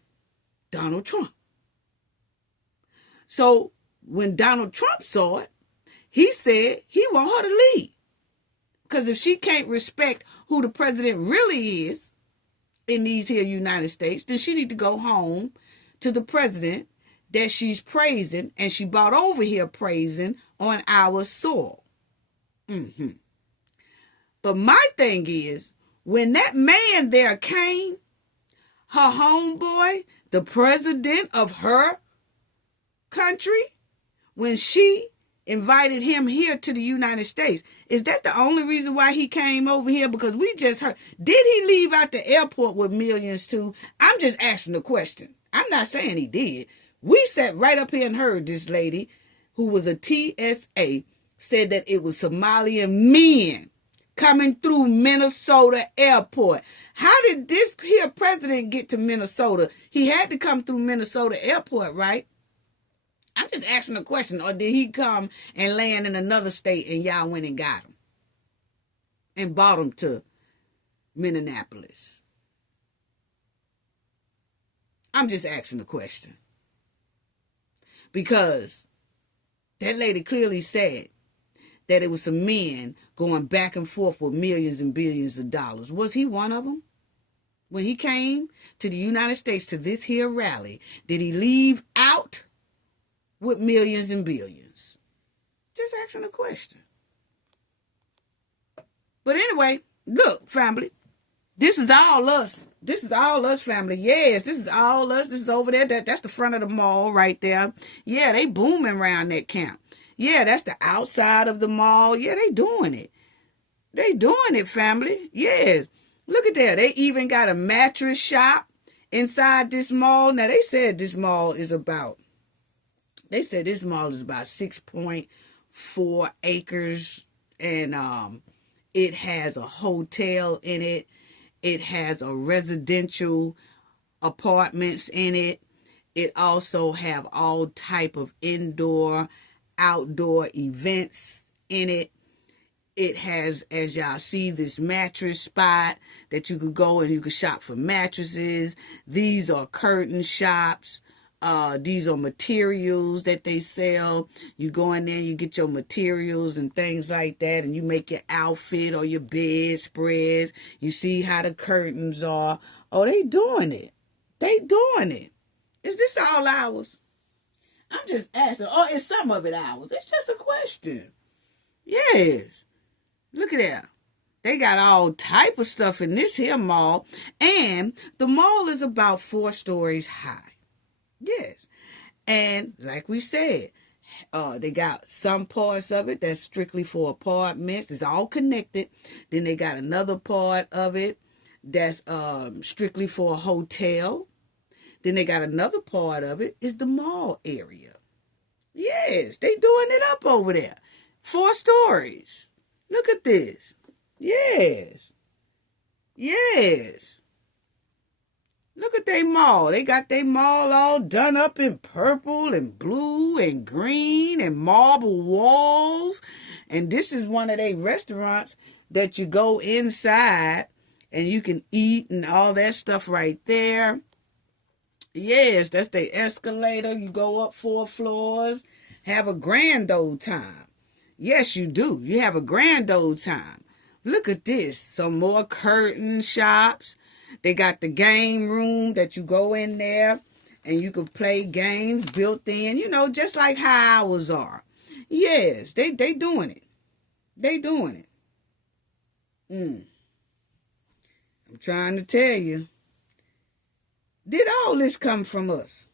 Donald Trump. So when Donald Trump saw it, he said he want her to leave. Because if she can't respect who the president really is in these here United States, then she need to go home to the president that she's praising and she brought over here praising on our soil. But my thing is, when that man there came, her homeboy, the president of her country, when she invited him here to the United States, is that the only reason why he came over here? Because we just heard, did he leave out the airport with millions too? I'm just asking the question. I'm not saying he did. We sat right up here and heard this lady who was a TSA said that it was Somalian men coming through Minnesota airport. How did this here president get to Minnesota? He had to come through Minnesota airport, right? I'm just asking a question. Or did he come and land in another state and y'all went and got him and brought him to Minneapolis? I'm just asking the question. Because that lady clearly said that it was some men going back and forth with millions and billions of dollars. Was he one of them? When he came to the United States to this here rally, did he leave out with millions and billions? Just asking a question. But anyway, look, family, this is all us. This is all us, family. Yes, this is all us. This is over there. That's the front of the mall right there. Yeah, they booming around that camp. Yeah, that's the outside of the mall. Yeah, they doing it. They doing it, family. Yes. Look at that. They even got a mattress shop inside this mall. Now, they said this mall is about 6.4 acres. And it has a hotel in it. It has a residential apartments in it. It also have all type of indoor, outdoor events in it. It has, as y'all see, this mattress spot that you could go and you could shop for mattresses. These are curtain shops. These are materials that they sell. You go in there, you get your materials and things like that, and you make your outfit or your bedspreads. You see how the curtains are. Oh, they doing it. They doing it. Is this all ours? I'm just asking. Oh, is some of it ours? It's just a question. Yes. Look at that. They got all type of stuff in this here mall. And the mall is about 4 stories high. Yes. And like we said, they got some parts of it that's strictly for apartments. It's all connected. Then they got another part of it that's strictly for a hotel. Then they got another part of it is the mall area. Yes, they doing it up over there. 4 stories. Look at this. Yes. Yes. Look at their mall. They got their mall all done up in purple and blue and green and marble walls. And this is one of their restaurants that you go inside and you can eat and all that stuff right there. Yes, that's the escalator. You go up 4 floors. Have a grand old time. Yes, you do. You have a grand old time. Look at this. Some more curtain shops. They got the game room that you go in there and you can play games built in, you know, just like how ours are. Yes, they doing it. They doing it. I'm trying to tell you. Did all this come from us?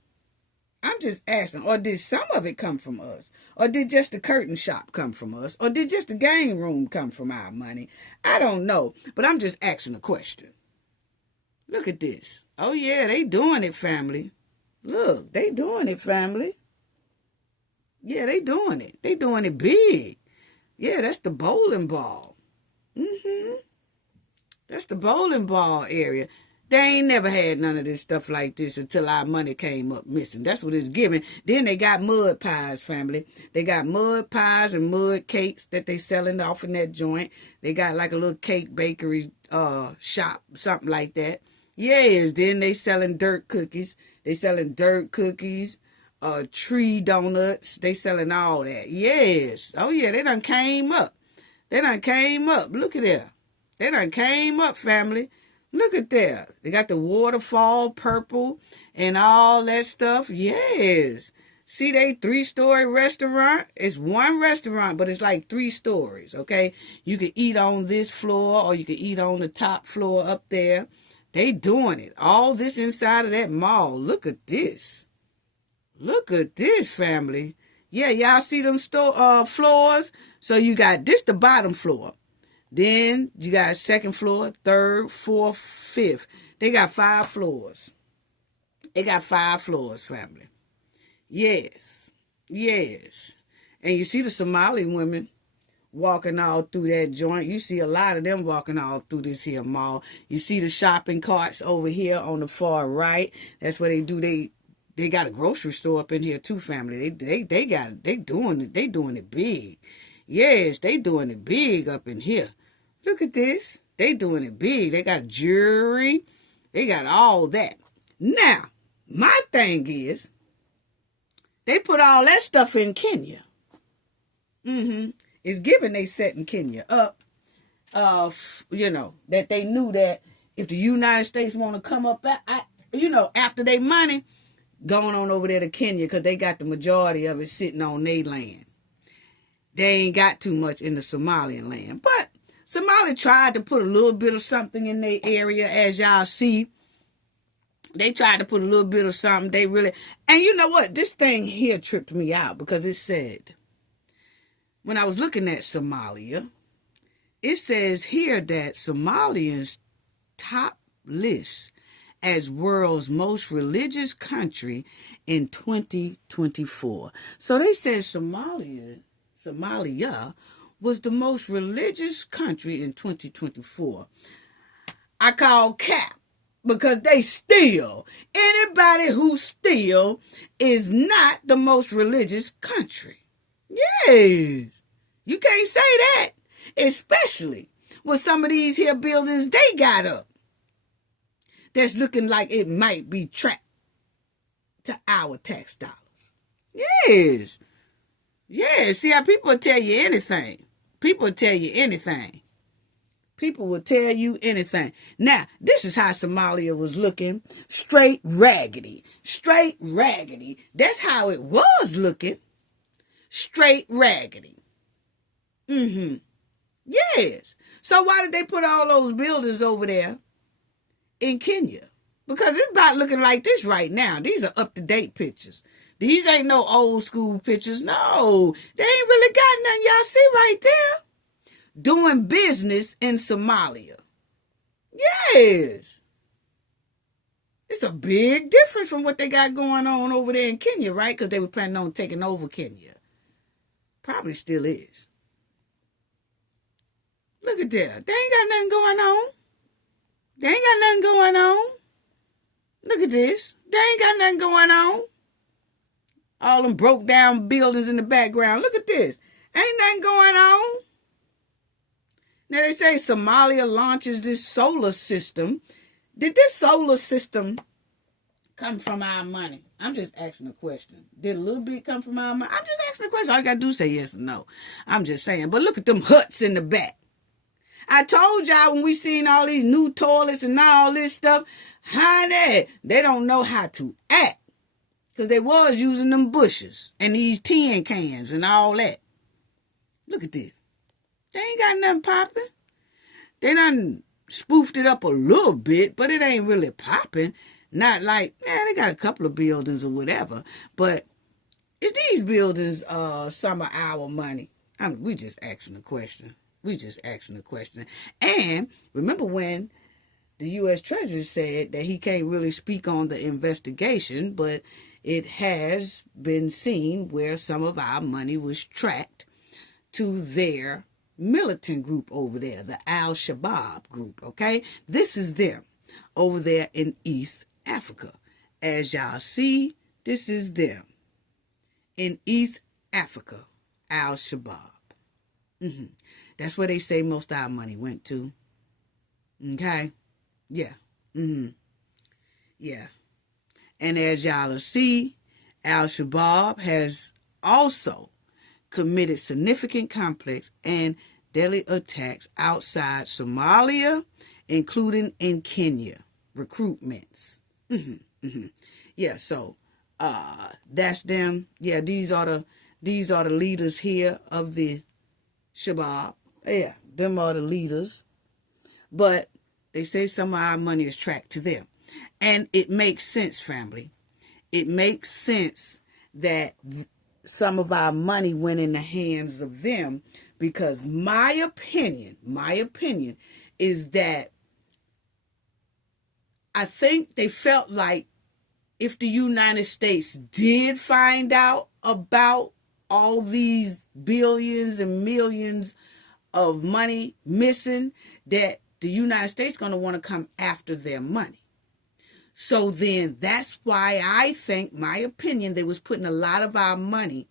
I'm just asking. Or did some of it come from us? Or did just the curtain shop come from us? Or did just the game room come from our money? I don't know. But I'm just asking a question. Look at this. Oh, yeah, they doing it, family. Look, they doing it, family. Yeah, they doing it. They doing it big. Yeah, that's the bowling ball. That's the bowling ball area. They ain't never had none of this stuff like this until our money came up missing. That's what it's giving. Then they got mud pies, family. They got mud pies and mud cakes that they selling off in that joint. They got like a little cake bakery shop, something like that. Yes, then they selling dirt cookies. They selling dirt cookies, tree donuts. They selling all that. Yes. Oh, yeah, they done came up. They done came up. Look at there. They done came up, family. Look at there. They got the waterfall purple and all that stuff. Yes. See, they 3-story restaurant. It's one restaurant, but it's like 3 stories, okay? You can eat on this floor or you can eat on the top floor up there. They doing it. All this inside of that mall. Look at this. Look at this, family. Yeah, y'all see them floors? So you got this the bottom floor. Then you got 2nd floor, 3rd, 4th, 5th. They got 5 floors. They got 5 floors, family. Yes. Yes. And you see the Somali women walking all through that joint. You see a lot of them walking all through this here mall. You see the shopping carts over here on the far right. That's where they do. They got a grocery store up in here too, family. They doing it big. Yes, they doing it big up in here. Look at this. They doing it big. They got jewelry. They got all that. Now, my thing is, they put all that stuff in Kenya. It's given they setting Kenya up. You know, that they knew that if the United States want to come up, after they money, going on over there to Kenya because they got the majority of it sitting on their land. They ain't got too much in the Somalian land. But Somali tried to put a little bit of something in their area, as y'all see. They tried to put a little bit of something. And you know what? This thing here tripped me out because it said, when I was looking at Somalia, it says here that Somalians top list as world's most religious country in 2024. So they said Somalia was the most religious country in 2024. I call cap because they steal. Anybody who steal is not the most religious country. Yes. You can't say that. Especially with some of these here buildings they got up. That's looking like it might be trapped to our tax dollars. Yes. Yeah, see how people will tell you anything. People will tell you anything. People will tell you anything. Now, this is how Somalia was looking. Straight raggedy. Straight raggedy. That's how it was looking. Straight raggedy. Yes. So why did they put all those buildings over there in Kenya? Because it's about looking like this right now. These are up-to-date pictures. These ain't no old school pictures. No, they ain't really got nothing. Y'all see right there? Doing business in Somalia. Yes. It's a big difference from what they got going on over there in Kenya, right? Because they were planning on taking over Kenya. Probably still is. Look at that. They ain't got nothing going on. They ain't got nothing going on. Look at this. They ain't got nothing going on. All them broke down buildings in the background. Look at this. Ain't nothing going on. Now they say Somalia launches this solar system. Did this solar system come from our money? I'm just asking a question. Did a little bit come from our money? I'm just asking a question. All you got to do is say yes or no. I'm just saying. But look at them huts in the back. I told y'all when we seen all these new toilets and all this stuff, honey, they don't know how to act. Because they was using them bushes and these tin cans and all that. Look at this. They ain't got nothing popping. They done spoofed it up a little bit, but it ain't really popping. Not like, they got a couple of buildings or whatever. But is these buildings some of our money? We just asking a question. And remember when the U.S. Treasury said that he can't really speak on the investigation, but it has been seen where some of our money was tracked to their militant group over there, the Al-Shabaab group, okay? This is them over there in East Africa. As y'all see, this is them in East Africa, Al-Shabaab. That's where they say most of our money went to. Okay? Yeah. Yeah. And as y'all see, Al-Shabaab has also committed significant complex and deadly attacks outside Somalia, including in Kenya. Recruitments. Yeah, so that's them. Yeah, these are the leaders here of the Shabaab. Yeah, them are the leaders. But they say some of our money is tracked to them. And it makes sense, family. It makes sense that some of our money went in the hands of them, because my opinion is that I think they felt like if the United States did find out about all these billions and millions of money missing, that the United States is going to want to come after their money. So then that's why I think, my opinion, they was putting a lot of our money,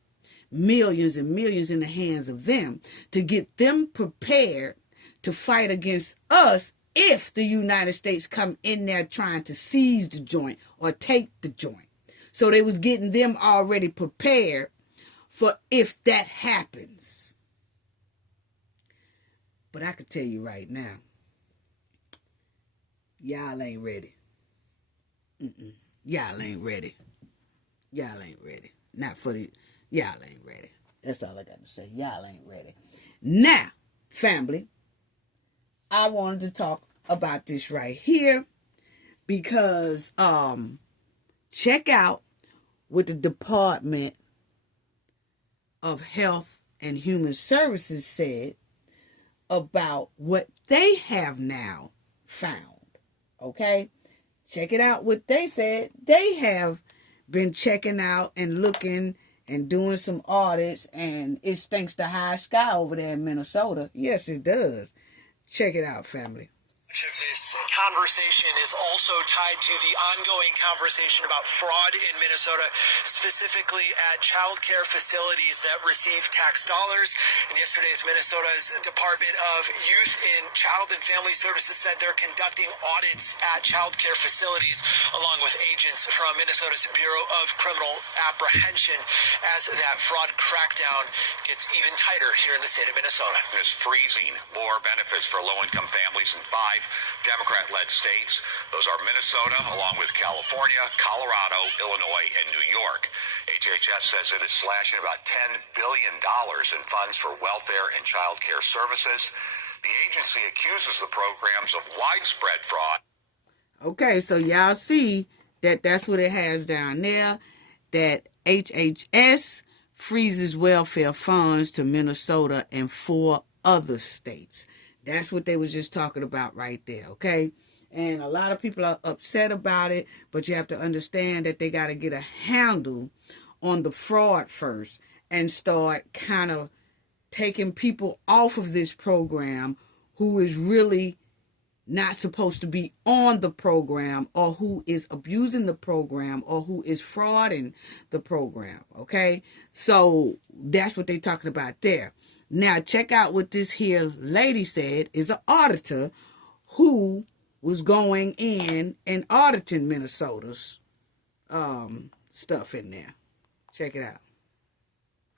millions and millions, in the hands of them to get them prepared to fight against us if the United States come in there trying to seize the joint or take the joint. So they was getting them already prepared for if that happens. But I can tell you right now, y'all ain't ready. Y'all ain't ready. Y'all ain't ready. Not for the... Y'all ain't ready. That's all I got to say. Y'all ain't ready. Now, family, I wanted to talk about this right here because check out what the Department of Health and Human Services said about what they have now found. Okay? Check it out what they said. They have been checking out and looking and doing some audits, and it stinks the high sky over there in Minnesota. Yes, it does. Check it out, family. Much of this conversation is also tied to the ongoing conversation about fraud in Minnesota, specifically at child care facilities that receive tax dollars. And yesterday's Minnesota's Department of Youth and Child and Family Services said they're conducting audits at child care facilities along with agents from Minnesota's Bureau of Criminal Apprehension as that fraud crackdown gets even tighter here in the state of Minnesota. Is freezing more benefits for low-income families in 5 Democrat-led states. Those are Minnesota, along with California, Colorado, Illinois, and New York. HHS says it is slashing about $10 billion in funds for welfare and child care services. The agency accuses the programs of widespread fraud. Okay, so y'all see that that's what it has down there, that HHS freezes welfare funds to Minnesota and 4 other states. That's what they was just talking about right there, okay? And a lot of people are upset about it, but you have to understand that they got to get a handle on the fraud first and start kind of taking people off of this program who is really not supposed to be on the program, or who is abusing the program, or who is frauding the program, okay? So that's what they're talking about there. Now, check out what this here lady said, is an auditor who was going in and auditing Minnesota's stuff in there. Check it out.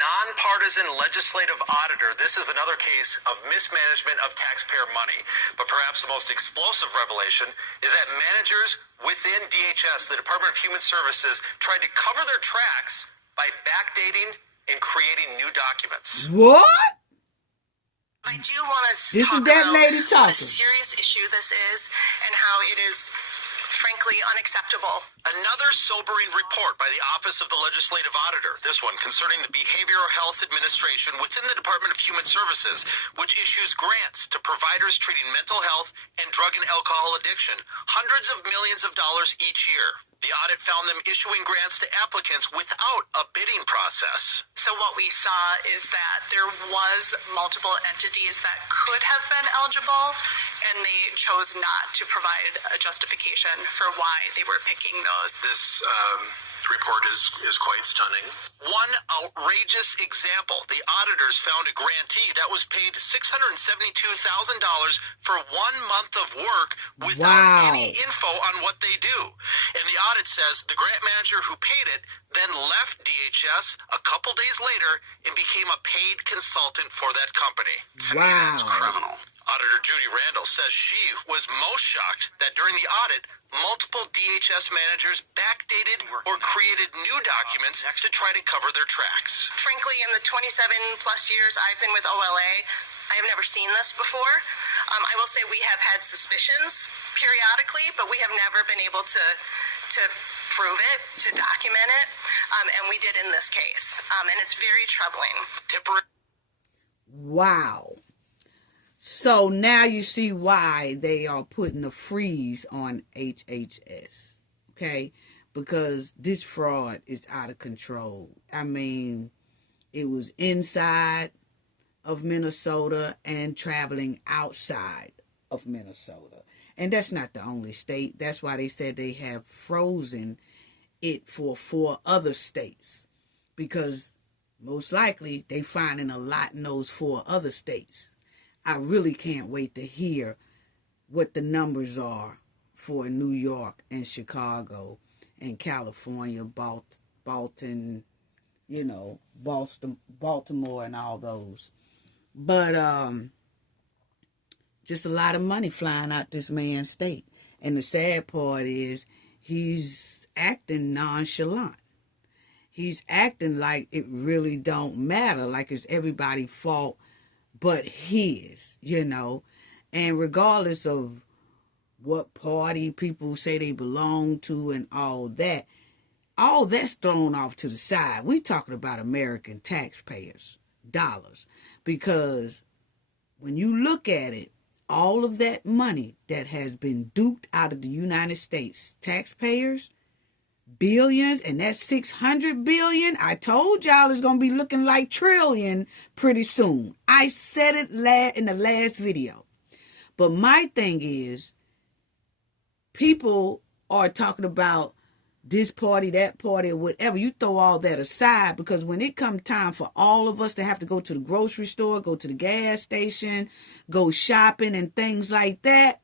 Nonpartisan legislative auditor. This is another case of mismanagement of taxpayer money. But perhaps the most explosive revelation is that managers within DHS, the Department of Human Services, tried to cover their tracks by backdating and creating new documents. What? I do want to This talk is that about lady what a talking. serious issue this is and how it is frankly unacceptable. Another sobering report by the Office of the Legislative Auditor, this one concerning the Behavioral Health Administration within the Department of Human Services, which issues grants to providers treating mental health and drug and alcohol addiction, hundreds of millions of dollars each year. The audit found them issuing grants to applicants without a bidding process. So what we saw is that there was multiple entities that could have been eligible, and they chose not to provide a justification for why they were picking those. This report is quite stunning. One outrageous example, the auditors found a grantee that was paid $672,000 for 1 month of work without any info on what they do. And the audit says the grant manager who paid it then left DHS a couple days later and became a paid consultant for that company. To me, that's criminal. Auditor Judy Randall says she was most shocked that during the audit, multiple DHS managers backdated or created new documents to try to cover their tracks. Frankly, in the 27 plus years I've been with OLA, I have never seen this before. I will say we have had suspicions periodically, but we have never been able to prove it, to document it, and we did in this case. And it's very troubling. Wow. So now you see why they are putting a freeze on HHS, okay? Because this fraud is out of control. I mean, it was inside of Minnesota and traveling outside of Minnesota. And that's not the only state. That's why they said they have frozen it for 4 other states. Because most likely they finding a lot in those 4 other states. I really can't wait to hear what the numbers are for New York and Chicago and California, Baltimore, Baltimore and all those. But just a lot of money flying out this man's state. And the sad part is he's acting nonchalant. He's acting like it really don't matter, like it's everybody's fault but his, and regardless of what party people say they belong to and all that's thrown off to the side. We talking about American taxpayers' dollars, because when you look at it, all of that money that has been duped out of the United States taxpayers, billions, and that's 600 billion. I told y'all it's going to be looking like trillion pretty soon. I said it in the last video. But my thing is, people are talking about this party, that party, or whatever. You throw all that aside, because when it comes time for all of us to have to go to the grocery store, go to the gas station, go shopping and things like that,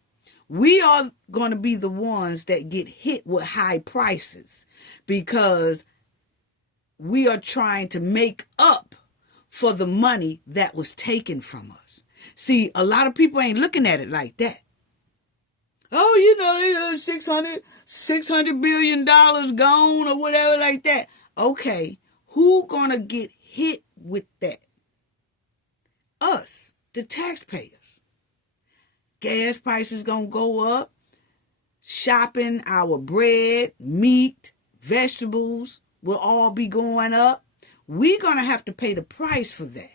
we are going to be the ones that get hit with high prices, because we are trying to make up for the money that was taken from us. See, a lot of people ain't looking at it like that. Oh, $600 billion gone or whatever like that. Okay, who going to get hit with that? Us, the taxpayers. Gas prices going to go up. Shopping, our bread, meat, vegetables will all be going up. We're going to have to pay the price for that.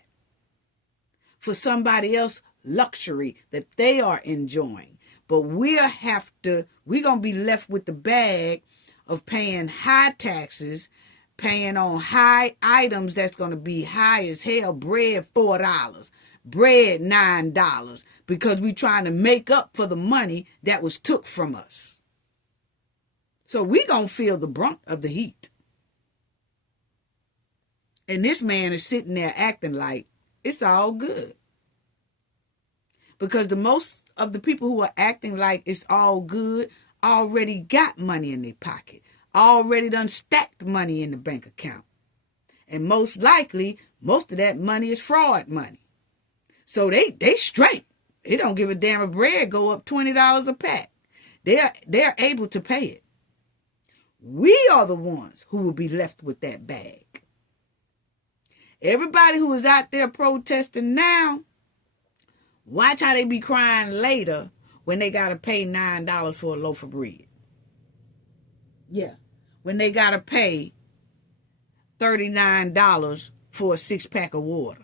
For somebody else's luxury that they are enjoying. But we're going to be left with the bag of paying high taxes, paying on high items that's going to be high as hell. Bread, $4. Bread, $9. Because we're trying to make up for the money that was took from us. So we're going to feel the brunt of the heat. And this man is sitting there acting like it's all good. Because the most of the people who are acting like it's all good already got money in their pocket. Already done stacked money in the bank account. And most likely, most of that money is fraud money. So they straight. They don't give a damn if bread go up $20 a pack. They're able to pay it. We are the ones who will be left with that bag. Everybody who is out there protesting now, watch how they be crying later when they got to pay $9 for a loaf of bread. Yeah. When they got to pay $39 for a 6-pack of water.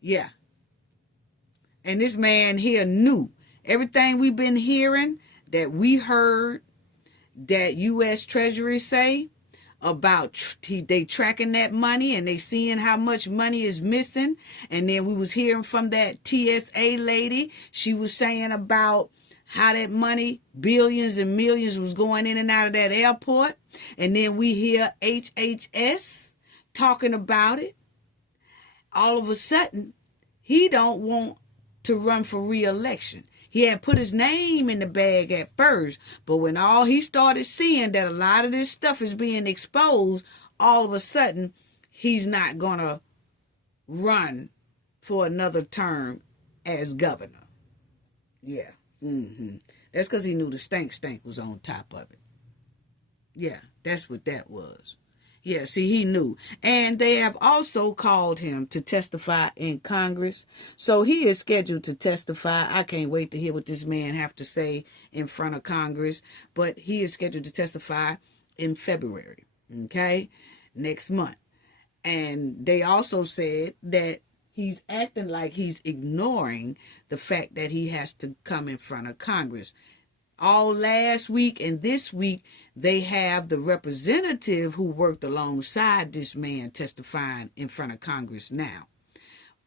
Yeah. And this man here knew everything we've been hearing, that we heard that U.S. Treasury say about they tracking that money and they seeing how much money is missing. And then we was hearing from that TSA lady. She was saying about how that money, billions and millions, was going in and out of that airport. And then we hear HHS talking about it. All of a sudden, he don't want to run for re-election. He had put his name in the bag at first, but when all he started seeing that a lot of this stuff is being exposed, all of a sudden, he's not going to run for another term as governor. Yeah. That's because he knew the stank was on top of it. Yeah, that's what that was. Yeah, see, he knew. And they have also called him to testify in Congress. So he is scheduled to testify. I can't wait to hear what this man have to say in front of Congress. But he is scheduled to testify in February, okay, next month. And they also said that he's acting like he's ignoring the fact that he has to come in front of Congress. All last week and this week, they have the representative who worked alongside this man testifying in front of Congress now.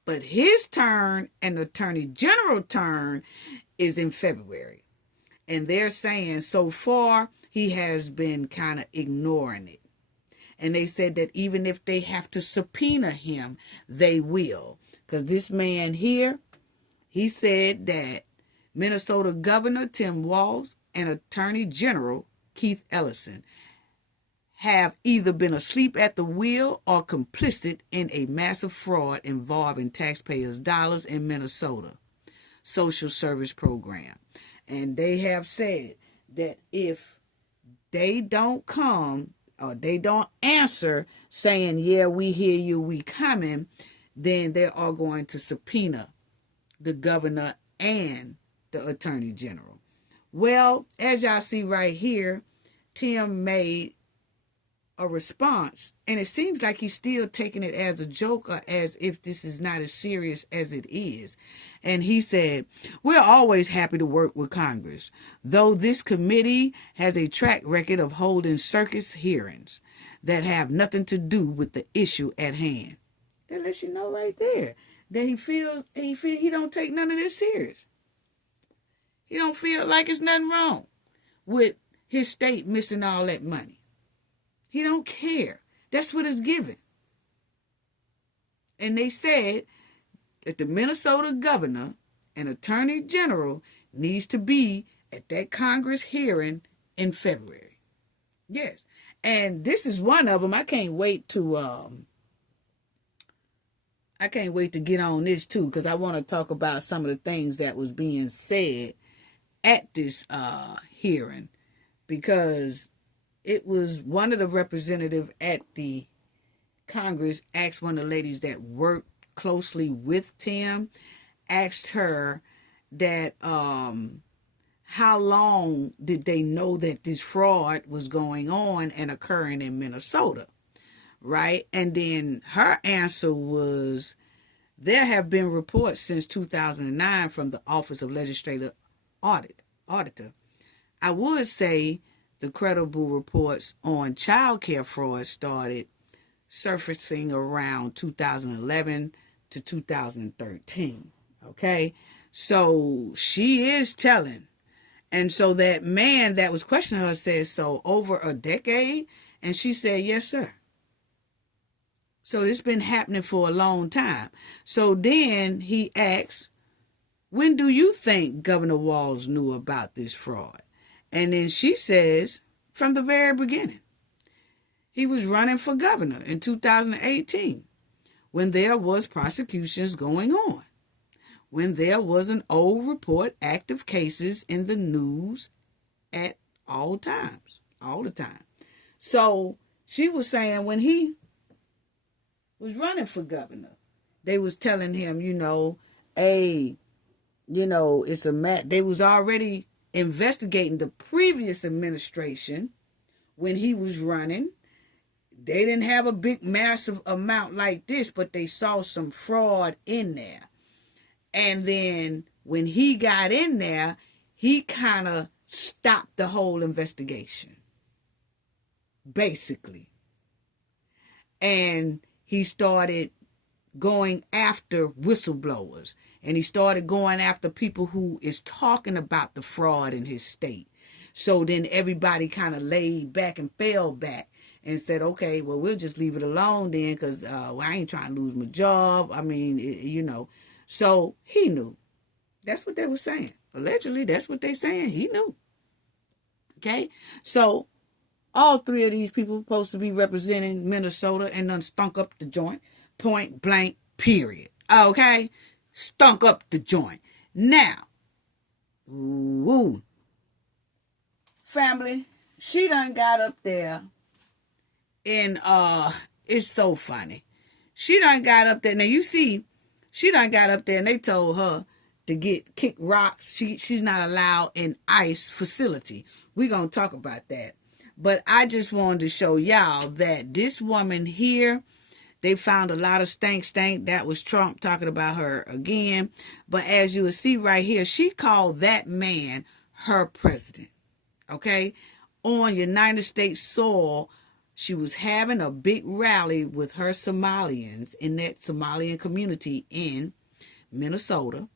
But his turn and the Attorney General turn is in February. And they're saying so far he has been kind of ignoring it. And they said that even if they have to subpoena him, they will. Because this man here, he said that Minnesota Governor Tim Walz and Attorney General Keith Ellison have either been asleep at the wheel or complicit in a massive fraud involving taxpayers' dollars in Minnesota social service program. And they have said that if they don't come or they don't answer saying, yeah, we hear you, we coming, then they are going to subpoena the governor and the Attorney General. Well, as y'all see right here, Tim made a response, and it seems like he's still taking it as a joke or as if this is not as serious as it is. And he said, we're always happy to work with Congress, though this committee has a track record of holding circus hearings that have nothing to do with the issue at hand. That lets you know right there that he feels he don't take none of this serious. He don't feel like it's nothing wrong with his state missing all that money. He don't care. That's what it's given. And they said that the Minnesota governor and Attorney General needs to be at that Congress hearing in February. Yes. And this is one of them. I can't wait to get on this too, because I want to talk about some of the things that was being said at this hearing, because it was one of the representatives at the Congress asked one of the ladies that worked closely with Tim, asked her that how long did they know that this fraud was going on and occurring in Minnesota, right? And then her answer was, there have been reports since 2009 from the Office of Legislative Auditor. I would say the credible reports on child care fraud started surfacing around 2011 to 2013. Okay, so she is telling. And so that man that was questioning her said, so over a decade? And she said, yes, sir. So it's been happening for a long time. So then he asks, when do you think Governor Walz knew about this fraud? And then she says, from the very beginning. he was running for governor in 2018 when there was prosecutions going on, when there was an old report, active cases in the news at all times, all the time. So she was saying when he was running for governor, they was telling him, hey, it's they was already investigating the previous administration when he was running. They didn't have a big, massive amount like this, but they saw some fraud in there. And then when he got in there, he kind of stopped the whole investigation, basically. And he started going after whistleblowers. And he started going after people who is talking about the fraud in his state. So then everybody kind of laid back and fell back and said, okay, well, we'll just leave it alone then because I ain't trying to lose my job. I mean, So he knew. That's what they were saying. Allegedly, that's what they saying. He knew. Okay? So all three of these people supposed to be representing Minnesota and done stunk up the joint. Point blank, period. Okay? Stunk up the joint. Now, family, she done got up there and it's so funny. She done got up there. Now you see, she done got up there and they told her to kick rocks. She's not allowed in ICE facility. We're going to talk about that. But I just wanted to show y'all that this woman here, they found a lot of stank. That was Trump talking about her again. But as you will see right here, she called that man her president. Okay? On United States soil, she was having a big rally with her Somalians in that Somalian community in Minnesota.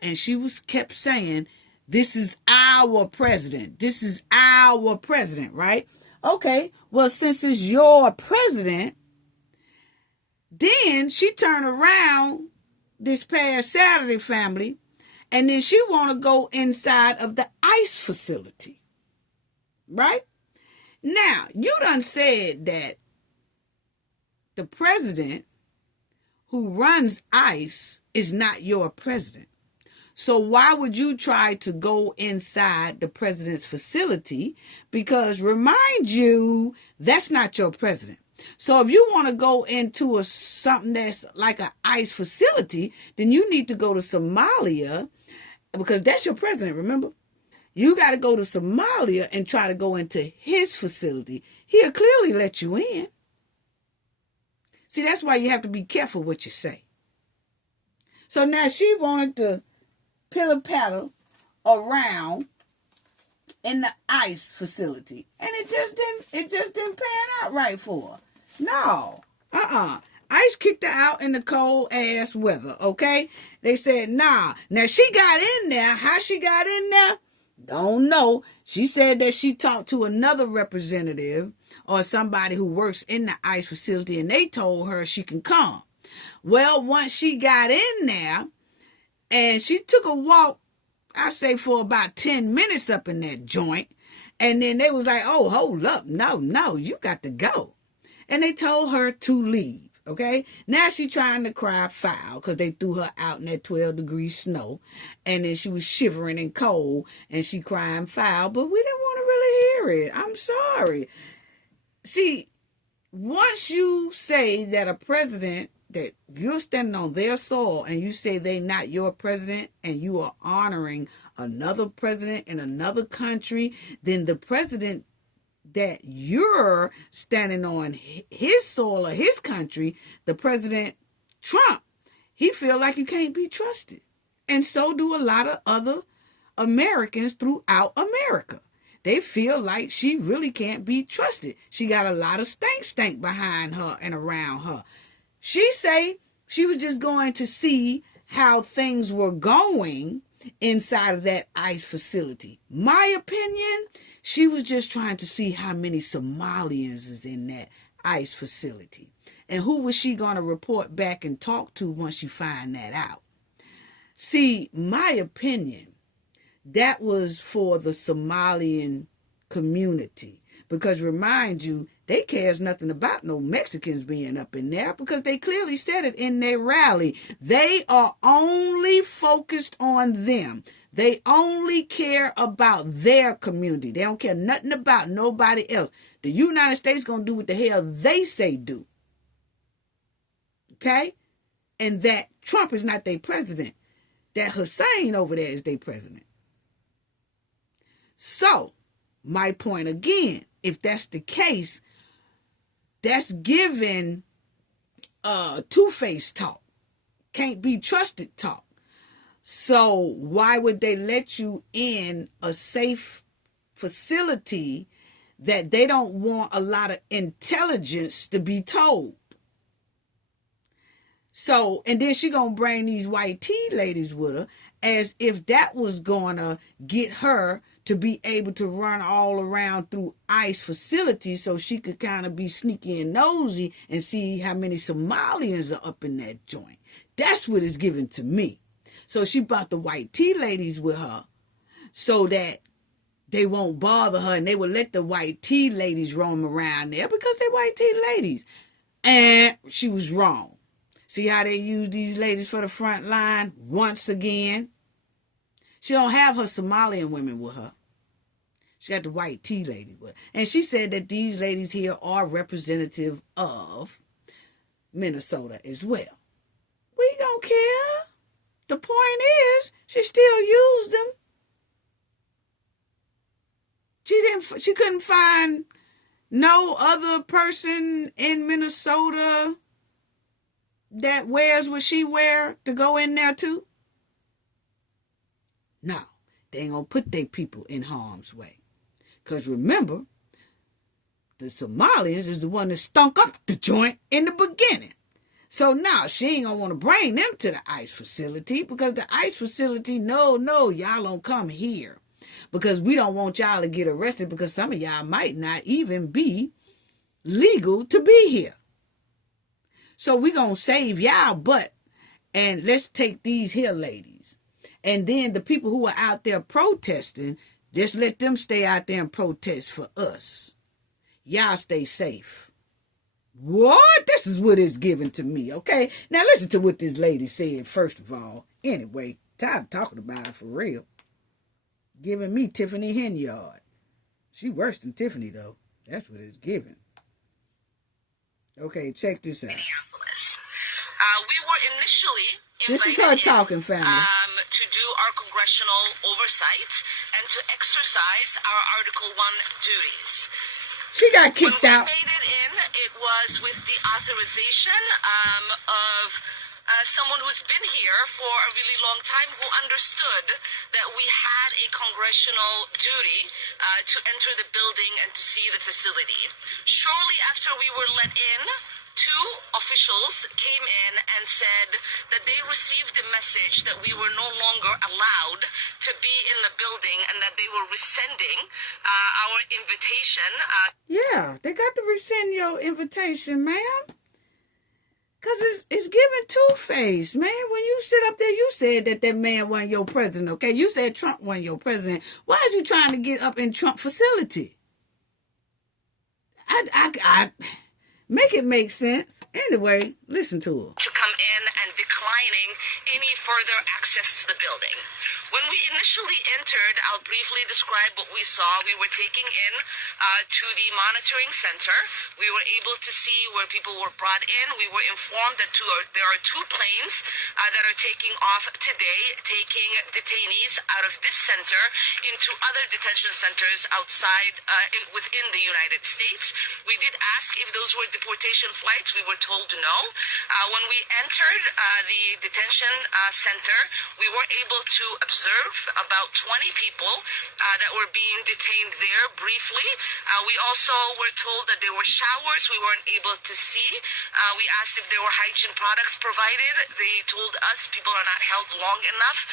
And she kept saying, this is our president. This is our president, right? Okay, well, since it's your president, then she turned around this past Saturday, family, and then she want to go inside of the ICE facility, right? Now, you done said that the president who runs ICE is not your president. So why would you try to go inside the president's facility? Because remind you, that's not your president. So if you want to go into something that's like an ICE facility, then you need to go to Somalia because that's your president, remember? You got to go to Somalia and try to go into his facility. He'll clearly let you in. See, that's why you have to be careful what you say. So now she wanted to pitter-patter around in the ICE facility. And it just didn't pan out right for her. No. ICE kicked her out in the cold ass weather, okay? They said, nah. Now she got in there. How she got in there? Don't know. She said that she talked to another representative or somebody who works in the ICE facility and they told her she can come. Well, once she got in there and she took a walk, I say for about 10 minutes up in that joint, and then they was like, oh, hold up. No, you got to go. And they told her to leave. Okay, now she trying to cry foul because they threw her out in that 12-degree snow. And then she was shivering and cold and she crying foul, but we didn't want to really hear it. I'm sorry. See, once you say that a president, that you're standing on their soil and you say they not your president and you are honoring another president in another country, then the president that you're standing on his soil or his country, the President Trump, he feel like you can't be trusted. And so do a lot of other Americans throughout America. They feel like she really can't be trusted. She got a lot of stank behind her and around her. She say she was just going to see how things were going inside of that ICE facility. My opinion, she was just trying to see how many Somalians is in that ICE facility. And who was she going to report back and talk to once she find that out? See, my opinion, that was for the Somalian community. Because remind you, They cares nothing about no Mexicans being up in there because they clearly said it in their rally. They are only focused on them. They only care about their community. They don't care nothing about nobody else. The United States going to do what the hell they say do. Okay? And that Trump is not their president. That Hussein over there is their president. So, my point again, if that's the case, that's giving two-faced talk. Can't be trusted talk. So why would they let you in a safe facility that they don't want a lot of intelligence to be told? So, and then she gonna bring these white tea ladies with her as if that was gonna get her to be able to run all around through ICE facilities so she could kind of be sneaky and nosy and see how many Somalians are up in that joint. That's what it's given to me. So she brought the white tea ladies with her so that they won't bother her and they will let the white tea ladies roam around there because they're white tea ladies. And she was wrong. See how they use these ladies for the front line once again? She don't have her Somalian women with her. She got the white tea lady with her. And she said that these ladies here are representative of Minnesota as well. We don't care. The point is, she still used them. She couldn't find no other person in Minnesota that wears what she wear to go in there too. No, they ain't gonna put their people in harm's way. Because remember, the Somalians is the one that stunk up the joint in the beginning. So now she ain't gonna want to bring them to the ICE facility because the ICE facility, no, y'all don't come here. Because we don't want y'all to get arrested because some of y'all might not even be legal to be here. So we gonna save y'all butt and let's take these here ladies. And then the people who are out there protesting, just let them stay out there and protest for us. Y'all stay safe. What? This is what it's given to me, okay? Now listen to what this lady said, first of all. Anyway, tired of talking about it for real. Giving me Tiffany Henyard. She worse than Tiffany, though. That's what it's giving. Okay, check this out. We were initially this is her talking, family. To do our congressional oversight and to exercise our Article 1 duties. She got kicked out. When we made it in, it was with the authorization of someone who's been here for a really long time who understood that we had a congressional duty to enter the building and to see the facility. Shortly after we were let in, two officials came in and said that they received a message that we were no longer allowed to be in the building and that they were rescinding our invitation. Yeah, they got to rescind your invitation, ma'am. Because it's given two-faced, man. When you sit up there, you said that man wasn't your president, okay? You said Trump wasn't your president. Why is you trying to get up in Trump facility? I make it make sense. Anyway, listen to her. To come in and declining any further access to the building. When we initially entered, I'll briefly describe what we saw. We were taking in to the monitoring center. We were able to see where people were brought in. We were informed that there are two planes that are taking off today, taking detainees out of this center into other detention centers outside within the United States. We did ask if those were deportation flights. We were told no. When we entered the detention center, we were able to observe about 20 people that were being detained there briefly. We also were told that there were showers we weren't able to see. We asked if there were hygiene products provided. They told us people are not held long enough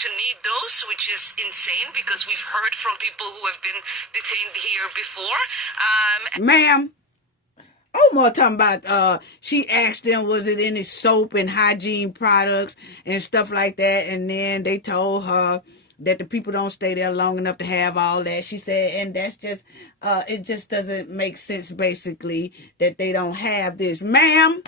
to need those, which is insane because we've heard from people who have been detained here before. Ma'am. Omar talking about she asked them was it any soap and hygiene products and stuff like that, and then they told her that the people don't stay there long enough to have all that. She said, and that's just, it just doesn't make sense, basically, that they don't have this. Ma'am,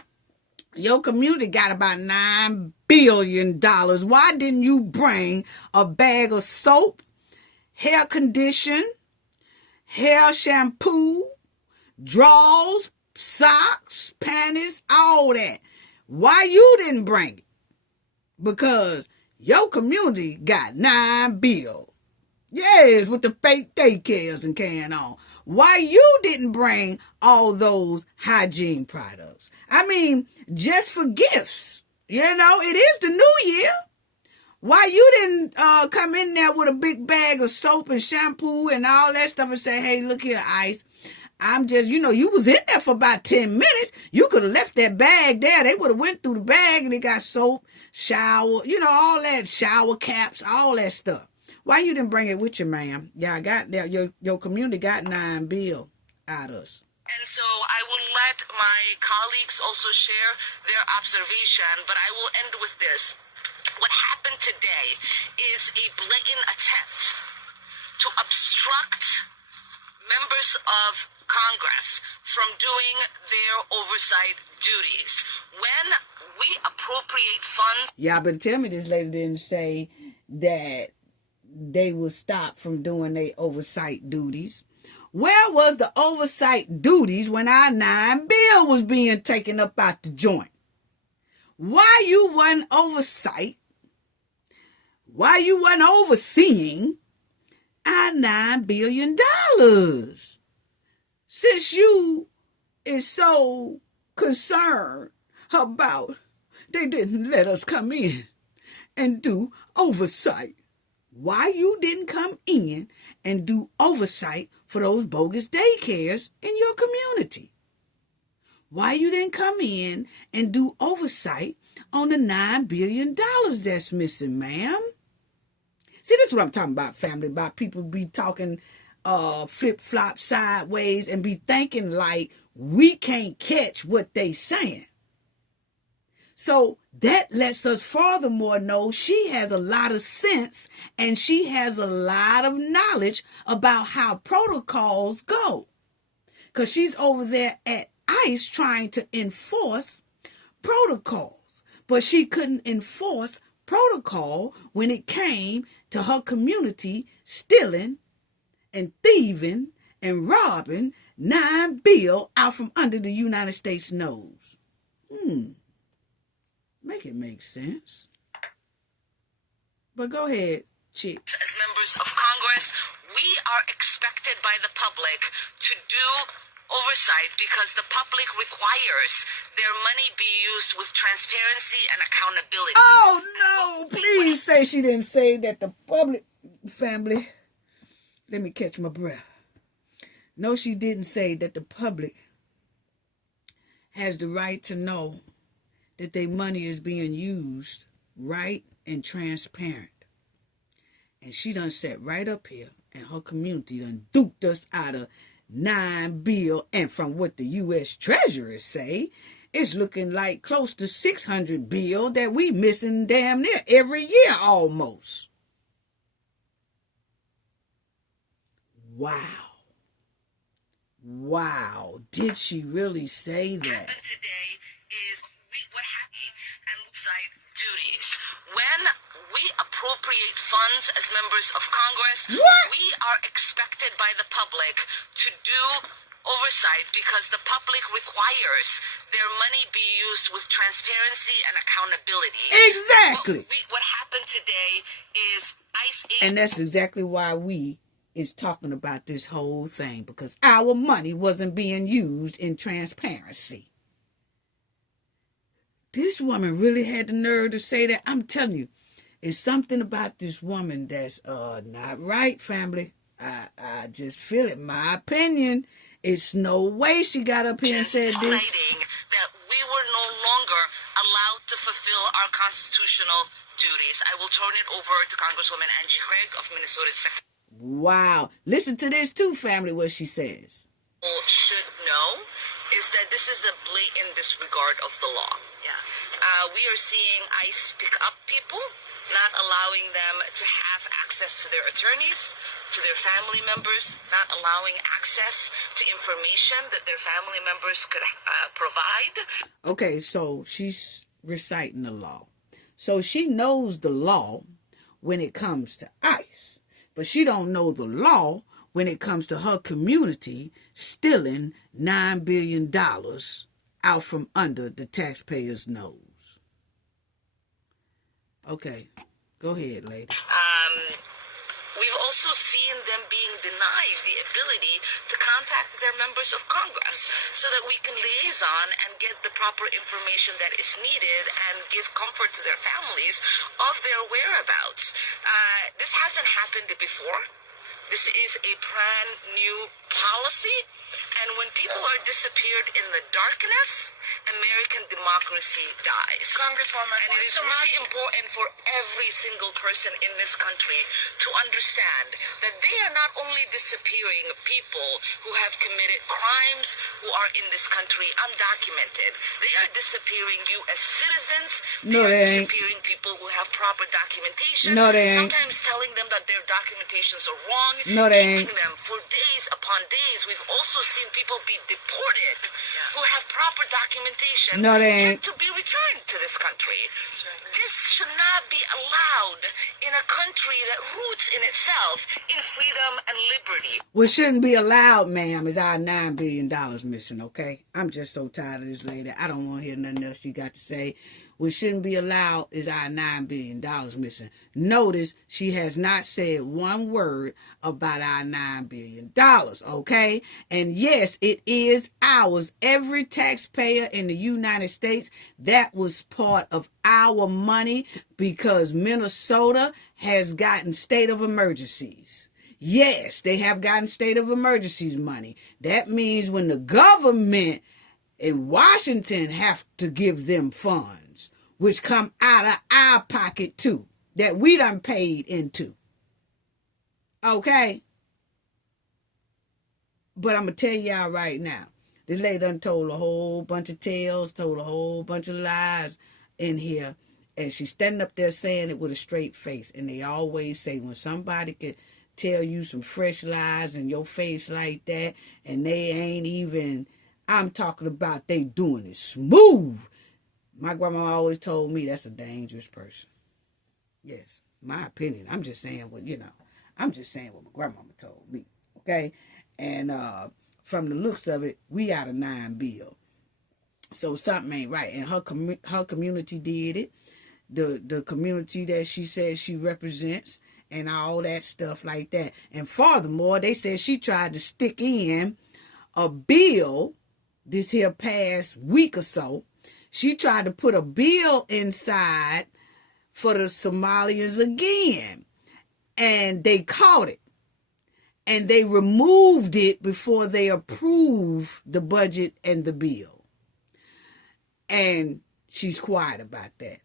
your community got about $9 billion. Why didn't you bring a bag of soap, hair condition, hair shampoo, drawers, socks, panties, all that? Why you didn't bring it? Because your community got $9 billion. Yes, with the fake daycares and carrying on. Why you didn't bring all those hygiene products? I mean, just for gifts. You know, it is the new year. Why you didn't come in there with a big bag of soap and shampoo and all that stuff and say, hey, look here, Ice. I'm just, you know, you was in there for about 10 minutes. You could have left that bag there. They would have went through the bag and they got soap, shower, you know, all that, shower caps, all that stuff. Why you didn't bring it with you, ma'am? Yeah, I got that. Your community got $9 billion out of us. And so I will let my colleagues also share their observation, but I will end with this. What happened today is a blatant attempt to obstruct members of Congress from doing their oversight duties. When we appropriate funds... Y'all better tell me this lady didn't say that they will stop from doing their oversight duties. Where was the oversight duties when our $9 billion was being taken up out the joint? Why you wasn't oversight? Why you wasn't overseeing our $9 billion? Since you is so concerned about they didn't let us come in and do oversight, why you didn't come in and do oversight for those bogus daycares in your community? Why you didn't come in and do oversight on the $9 billion that's missing, ma'am? See, this is what I'm talking about, family, about people be talking flip-flop sideways and be thinking like we can't catch what they saying. So that lets us furthermore know she has a lot of sense and she has a lot of knowledge about how protocols go. Because she's over there at ICE trying to enforce protocols. But she couldn't enforce protocol when it came to her community stealing and thieving and robbing $9 billion out from under the United States nose. Make it make sense. But go ahead, Chick. As members of Congress, we are expected by the public to do oversight because the public requires their money be used with transparency and accountability. Oh, no, please say she didn't say that the public, family, let me catch my breath. No, she didn't say that the public has the right to know that their money is being used right and transparent. And she done sat right up here and her community done duped us out of $9 billion. And from what the U.S. Treasury say, it's looking like close to $600 billion that we missing damn near every year almost. Wow. Wow. Did she really say that? What happened today is what happened and side duties. When we appropriate funds as members of Congress, we are expected by the public to do oversight because the public requires their money be used with transparency and accountability. Exactly. What happened today is ICE. And that's exactly why we is talking about this whole thing, because our money wasn't being used in transparency. This woman really had the nerve to say that. I'm telling you, it's something about this woman that's not right, family. I just feel it. My opinion. It's no way she got up here and said this. Citing that we were no longer allowed to fulfill our constitutional duties. I will turn it over to Congresswoman Angie Craig of Minnesota's second. Wow. Listen to this too, family, what she says. Should know is that this is a blatant disregard of the law. Yeah. We are seeing ICE pick up people not allowing them to have access to their attorneys, to their family members, not allowing access to information that their family members could provide. Okay, so she's reciting the law. So she knows the law when it comes to ICE, but she don't know the law when it comes to her community stealing $9 billion out from under the taxpayers' nose. Okay, go ahead, lady. We've also seen them being denied the ability to contact their members of Congress so that we can liaison and get the proper information that is needed and give comfort to their families of their whereabouts. This hasn't happened before. This is a brand new policy, and when people are disappeared in the darkness, American democracy dies. Congresswoman, and it is really important for every single person in this country to understand that they are not only disappearing people who have committed crimes who are in this country undocumented. They are disappearing U.S. citizens. No, they are they ain't. disappearing people who have proper documentation. No, they ain't. Sometimes telling them that their documentations are wrong. No, they keeping ain't. them for days upon days. We've also seen people be deported who have proper documentation No, they ain't. yet to be returned to this country. This should not be allowed in a country that roots in itself in freedom and liberty. What shouldn't be allowed, ma'am, is our $9 billion missing, okay? I'm just so tired of this lady. I don't want to hear nothing else she got to say. What shouldn't be allowed is our $9 billion missing. Notice she has not said one word about our $9 billion, okay? And yes, it is ours. Every taxpayer in the United States, that was part of our money because Minnesota has gotten state of emergencies. Yes, they have gotten state of emergencies money. That means when the government in Washington have to give them funds, which come out of our pocket too, that we done paid into. Okay? But I'm going to tell y'all right now, the lady done told a whole bunch of tales, told a whole bunch of lies in here, and she's standing up there saying it with a straight face. And they always say when somebody can tell you some fresh lies in your face like that, and they ain't even, I'm talking about they doing it smooth. My grandma always told me that's a dangerous person. Yes, my opinion. I'm just saying what, I'm just saying what my grandmama told me. Okay? And from the looks of it, we out of $9 billion. So something ain't right. And her community did it. The community that she says she represents and all that stuff like that. And furthermore, they said she tried to stick in a bill this here past week or so. She tried to put a bill inside for the Somalians again. And they caught it. And they removed it before they approved the budget and the bill. And she's quiet about that.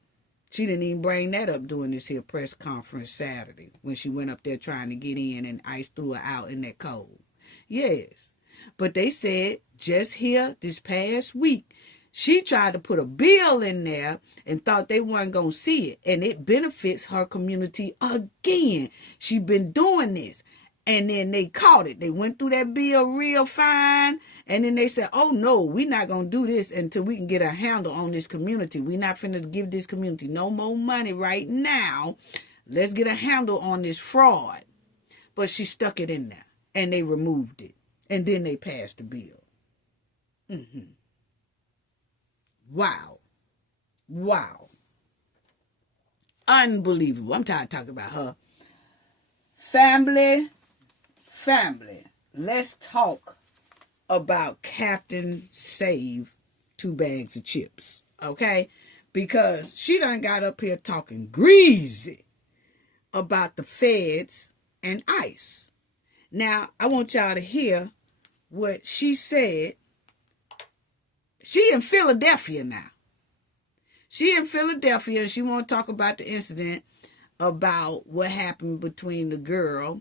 She didn't even bring that up during this here press conference Saturday when she went up there trying to get in and ICE threw her out in that cold. Yes. But they said just here this past week, she tried to put a bill in there and thought they weren't going to see it. And it benefits her community again. She been doing this. And then they caught it. They went through that bill real fine. And then they said, oh, no, we're not going to do this until we can get a handle on this community. We're not finna give this community no more money right now. Let's get a handle on this fraud. But she stuck it in there. And they removed it. And then they passed the bill. Wow. Wow. Unbelievable. I'm tired of talking about her. Family, let's talk about Captain Save 2 bags of chips, okay? Because she done got up here talking greasy about the feds and ICE. Now, I want y'all to hear what she said. She in Philadelphia now. She in Philadelphia, and she want to talk about the incident about what happened between the girl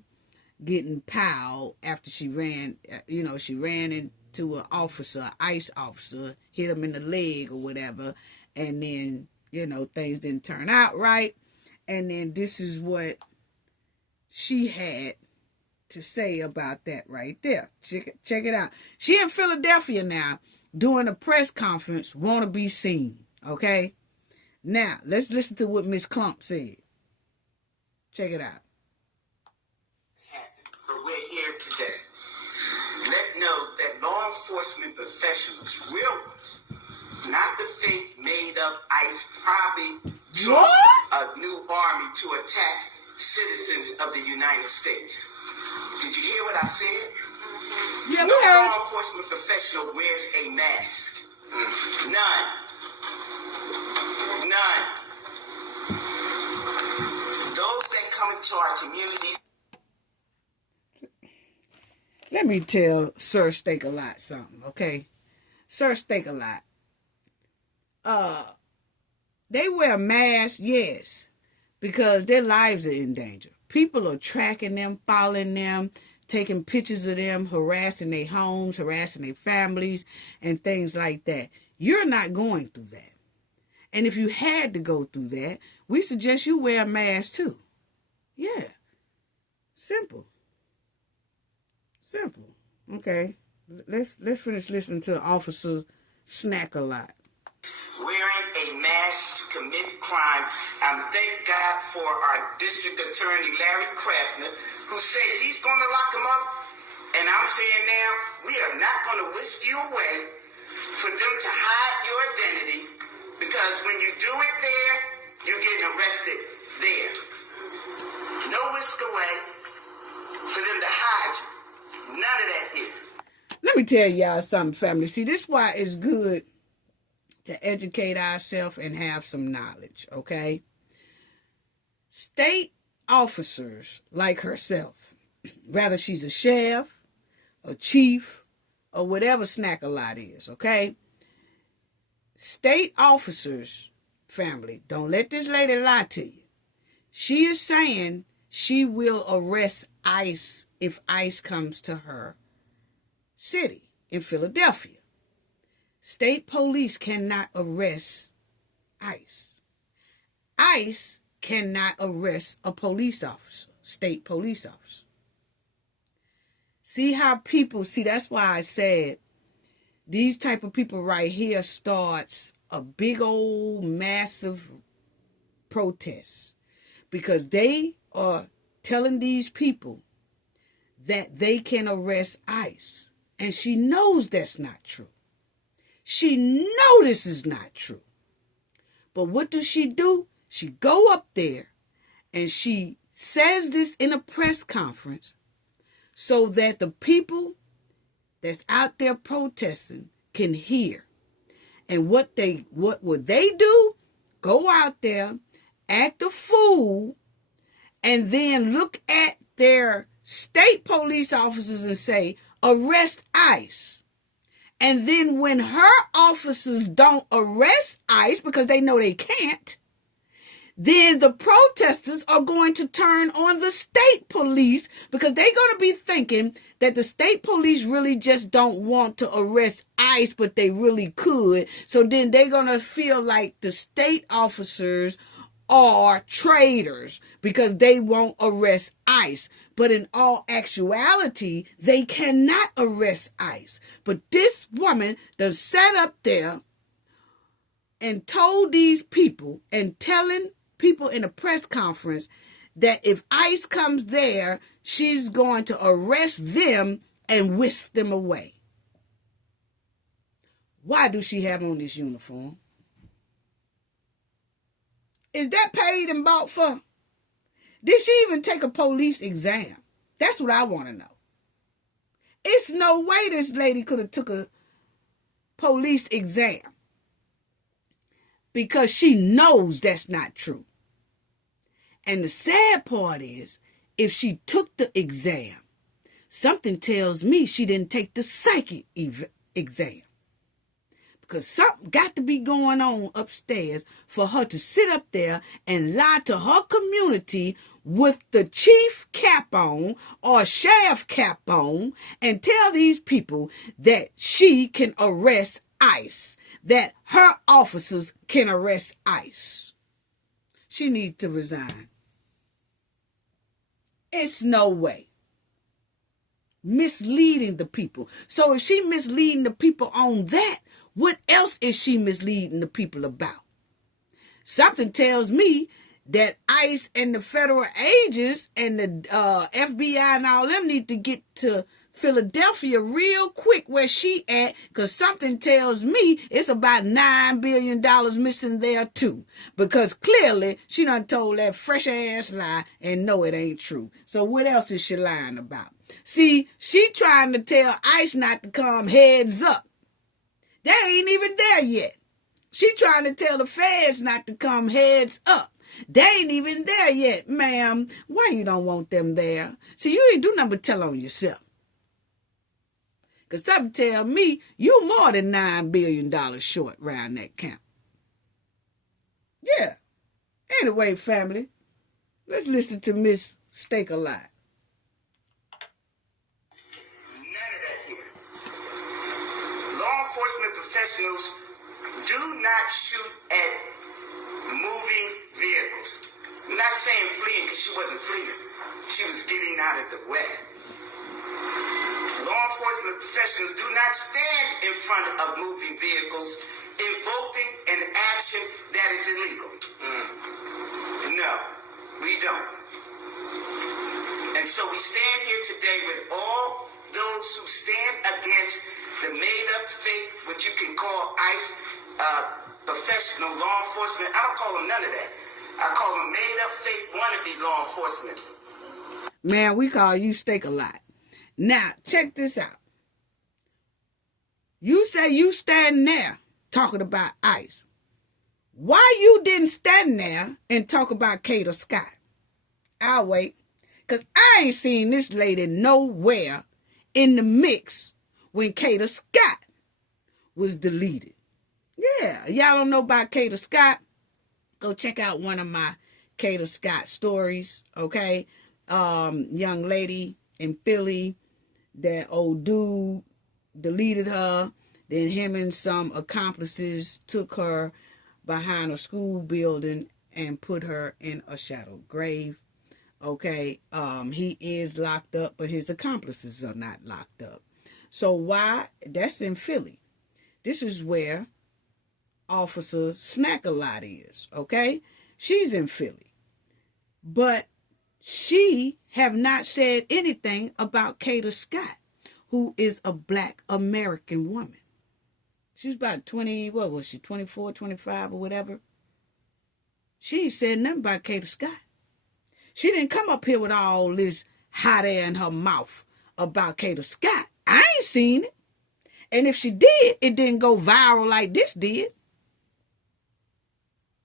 getting piled after she ran, she ran into an officer, ICE officer, hit him in the leg or whatever, and then, things didn't turn out right, And then this is what she had to say about that right there. Check it out. She in Philadelphia now doing a press conference, want to be seen. Okay? Now, let's listen to what Miss Klump said. Check it out. But we're here today. Let know that law enforcement professionals, real ones, not the fake made up ICE, probably chose a new army to attack citizens of the United States. Did you hear what I said? Yeah, no law enforcement professional wears a mask. None. Those that come into our communities. Let me tell Sir Steak-A-Lot something, okay? Sir Steak-A-Lot. They wear masks, yes, because their lives are in danger. People are tracking them, following them, taking pictures of them, harassing their homes, harassing their families, and things like that. You're not going through that. And if you had to go through that, we suggest you wear a mask too. Yeah. Simple. Okay. Let's finish listening to Officer Snack-A-Lot. Wearing a mask to commit crime. Thank God for our district attorney, Larry Krasner, who said he's going to lock him up. And I'm saying now, we are not going to whisk you away for them to hide your identity, because when you do it there, you're getting arrested there. No whisk away for them to hide you. None of that here. Let me tell y'all something, family. See, this is why it's good to educate ourselves and have some knowledge, okay? State officers like herself, whether she's a sheriff, a chief, or whatever Snack-A-Lot is, okay? State officers, family, don't let this lady lie to you. She is saying she will arrest ICE if ICE comes to her city in Philadelphia. State police cannot arrest ICE. ICE cannot arrest a police officer, state police officer. See how people, that's why I said these type of people right here starts a big old massive protest, because they are telling these people that they can arrest ICE. And she knows that's not true. She knows this is not true. But what does she do? She go up there and she says this in a press conference so that the people that's out there protesting can hear. And what would they do? Go out there, act a fool, and then look at their state police officers and say, arrest ICE. And then when her officers don't arrest ICE because they know they can't, then the protesters are going to turn on the state police, because they're going to be thinking that the state police really just don't want to arrest ICE, but they really could. So then they're going to feel like the state officers are traitors because they won't arrest ICE. But in all actuality, they cannot arrest ICE. But this woman done sat up there and told these people and telling people in a press conference that if ICE comes there, she's going to arrest them and whisk them away. Why do she have on this uniform? Is that paid and bought for? Did she even take a police exam? That's what I want to know. It's no way this lady could have took a police exam, because she knows that's not true. And the sad part is, if she took the exam, something tells me she didn't take the psychic exam. Because something got to be going on upstairs for her to sit up there and lie to her community with the chief cap on or sheriff cap on and tell these people that she can arrest ICE, that her officers can arrest ICE. she needs to resign. It's no way. Misleading the people. So if she misleading the people on that, what else is she misleading the people about? Something tells me that ICE and the federal agents and the FBI and all them need to get to Philadelphia real quick where she at, because something tells me it's about $9 billion missing there too. Because clearly she done told that fresh ass lie and no, it ain't true. So what else is she lying about? See, she trying to tell ICE not to come heads up. They ain't even there yet. She trying to tell the feds not to come heads up. They ain't even there yet, ma'am. Why you don't want them there? See, you ain't do nothing but tell on yourself. Because something tell me you more than $9 billion short round that count. Yeah. Anyway, family, let's listen to Miss Steak a Lot. None of that here. Law enforcement professionals do not shoot at moving vehicles. I'm not saying fleeing because she wasn't fleeing. She was getting out of the way. Law enforcement professionals do not stand in front of moving vehicles invoking an action that is illegal. No, we don't. And so we stand here today with all those who stand against the made-up fake, what you can call ICE, professional law enforcement. I don't call them none of that. I call them made-up fake wannabe law enforcement. Man, we call you Steak a Lot. Now, check this out. You say you stand there talking about ICE. Why you didn't stand there and talk about Kata Scott? I'll wait. Because I ain't seen this lady nowhere in the mix when Kata Scott was deleted. Yeah, y'all don't know about Kata Scott? Go check out one of my Kata Scott stories, okay? Young lady in Philly, that old dude deleted her. Then him and some accomplices took her behind a school building and put her in a shallow grave. Okay, he is locked up, but his accomplices are not locked up. So why? That's in Philly. This is where Officer Snack-a-Lot is, okay? She's in Philly. But she have not said anything about Kata Scott, who is a Black American woman. She's about 20, what was she, 24, 25 or whatever. She ain't said nothing about Kata Scott. She didn't come up here with all this hot air in her mouth about Kata Scott. I ain't seen it. And if she did, it didn't go viral like this did.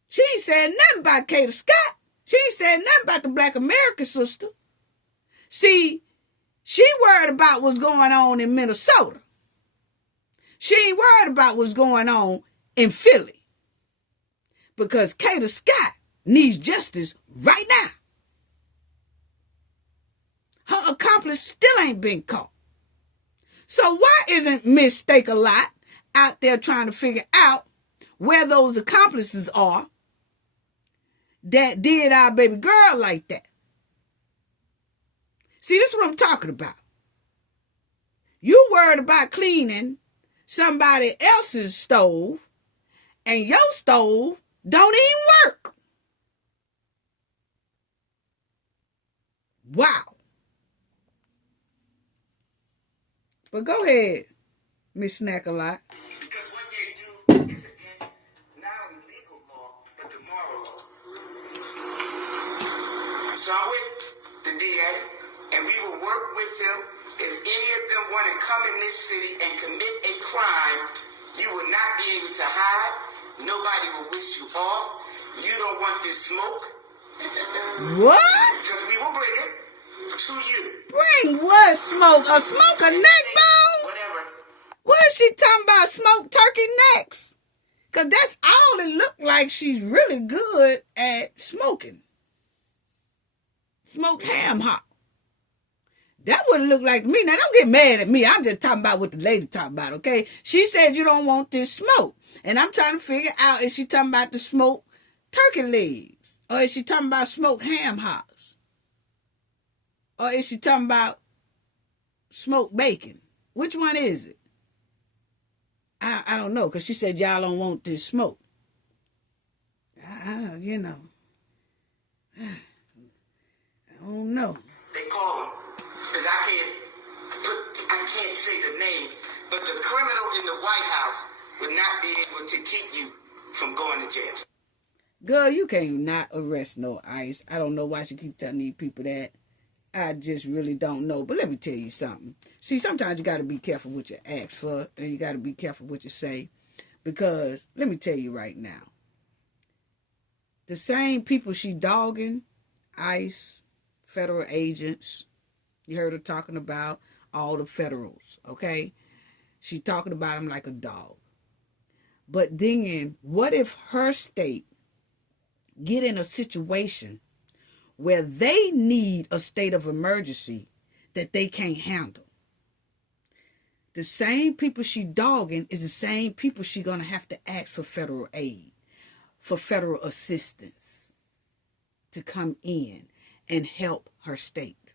She ain't said nothing about Kata Scott. She ain't said nothing about the Black American sister. See, she worried about what's going on in Minnesota. She ain't worried about what's going on in Philly. Because Kata Scott needs justice right now. Her accomplice still ain't been caught. So why isn't Miss Steak a Lot out there trying to figure out where those accomplices are that did our baby girl like that? See, this is what I'm talking about. You worried about cleaning somebody else's stove, and your stove don't even work. Wow. But go ahead, Miss Snack-a-Lot. Because what they do is against not only legal law, but the moral law. So I'm with the DA, and we will work with them. If any of them want to come in this city and commit a crime, you will not be able to hide. Nobody will wish you off. You don't want this smoke. What? Because we will bring it to you. Bring what smoke? A smoke a neck bone? Whatever. What is she talking about? Smoked turkey necks? Because that's all it looked like. She's really good at smoking. Smoked ham hock. That wouldn't look like me. Now, don't get mad at me. I'm just talking about what the lady talking about, okay? She said you don't want this smoke. And I'm trying to figure out, is she talking about the smoked turkey legs? Or is she talking about smoked ham hocks? Or is she talking about smoked bacon? Which one is it? I don't know, because she said y'all don't want this smoke. You know. I don't know. They call him, because I can't say the name, but the criminal in the White House would not be able to keep you from going to jail. Girl, you can't not arrest no ICE. I don't know why she keep telling these people that. I just really don't know. But let me tell you something. See, sometimes you got to be careful what you ask for, and you got to be careful what you say. Because, let me tell you right now, the same people she dogging, ICE, federal agents, you heard her talking about all the federals, okay? She talking about them like a dog. But then, what if her state get in a situation where they need a state of emergency that they can't handle? The same people she dogging is the same people she gonna have to ask for federal aid, for federal assistance to come in and help her state.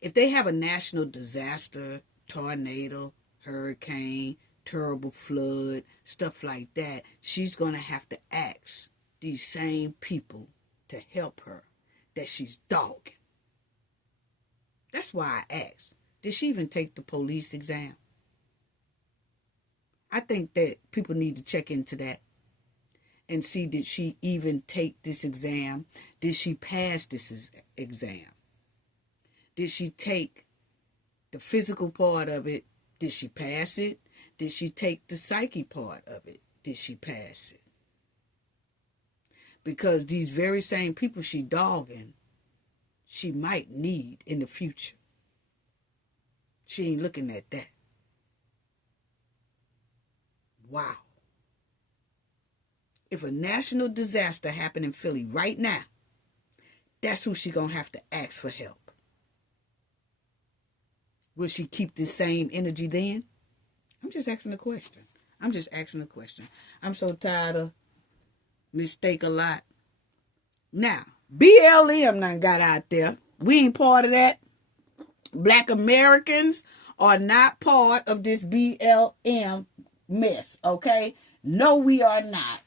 If they have a national disaster, tornado, hurricane, terrible flood, stuff like that, she's gonna have to ask these same people to help her that she's dogging. That's why I asked, did she even take the police exam? I think that people need to check into that and see, did she even take this exam? Did she pass this exam? Did she take the physical part of it? Did she pass it? Did she take the psyche part of it? Did she pass it? Because these very same people she dogging, she might need in the future. She ain't looking at that. Wow. If a national disaster happened in Philly right now, that's who she gonna have to ask for help. Will she keep the same energy then? I'm just asking a question. I'm so tired of mistake a lot. Now, BLM done got out there. We ain't part of that. Black Americans are not part of this BLM mess, okay? No, we are not.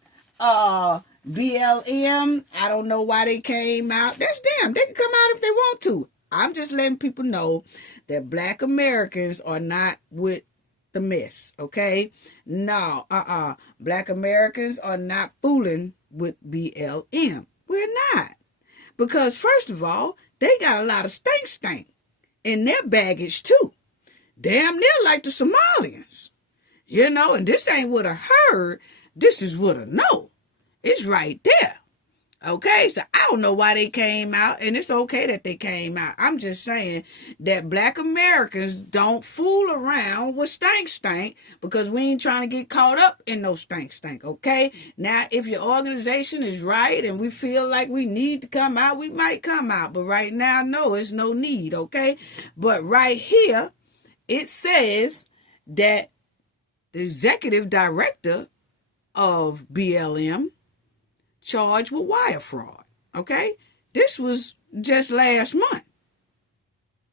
BLM, I don't know why they came out. That's them. They can come out if they want to. I'm just letting people know that Black Americans are not with the mess, okay? No, Black Americans are not fooling with BLM. We're not. Because, first of all, they got a lot of stank in their baggage, too. Damn near like the Somalians. You know, and this ain't what I heard. This is what I know. It's right there. Okay, so I don't know why they came out, and it's okay that they came out. I'm just saying that Black Americans don't fool around with stank, because we ain't trying to get caught up in no stank, okay? Now, if your organization is right and we feel like we need to come out, we might come out. But right now, no, it's no need, okay? But right here, it says that the executive director of BLM charged with wire fraud, okay? This was just last month.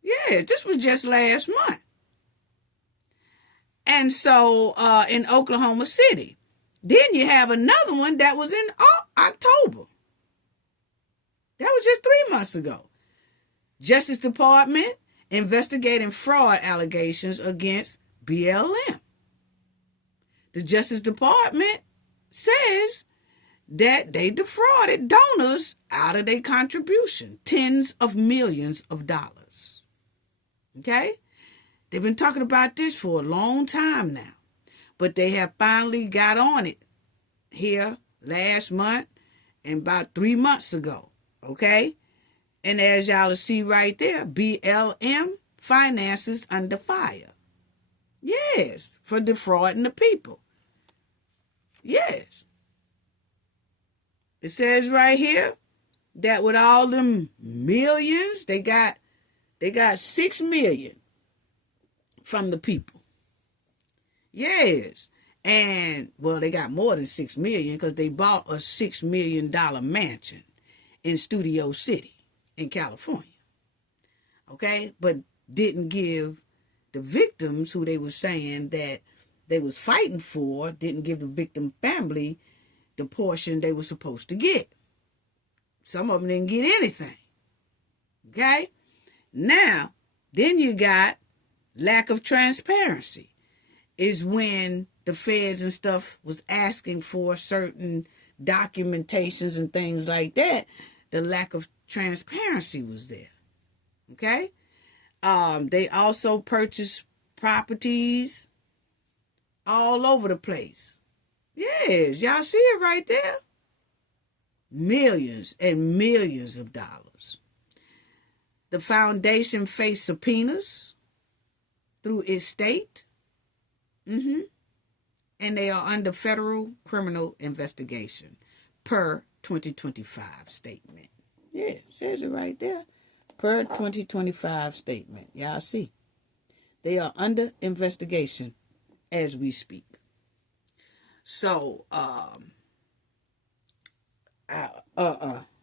Yeah, this was just last month. And so, in Oklahoma City. Then you have another one that was in October. That was just 3 months ago. Justice Department investigating fraud allegations against BLM. The Justice Department says that they defrauded donors out of their contribution, tens of millions of dollars. Okay? They've been talking about this for a long time now, but they have finally got on it here last month and about 3 months ago. Okay? And as y'all see right there, BLM finances under fire. Yes, for defrauding the people. Yes. It says right here that with all them millions, they got 6 million from the people. Yes. And, well, they got more than 6 million because they bought a $6 million mansion in Studio City in California. Okay? But didn't give the victims, who they were saying that they was fighting for, didn't give the victim family the portion they were supposed to get. Some of them didn't get anything. Okay? Now, then you got lack of transparency. Is when the feds and stuff was asking for certain documentations and things like that, the lack of transparency was there. Okay? They also purchased properties all over the place. Yes, y'all see it right there. Millions and millions of dollars. The foundation faced subpoenas through its state. And they are under federal criminal investigation per 2025 statement. Yeah, it says it right there. Per 2025 statement. Y'all see. They are under investigation as we speak. So,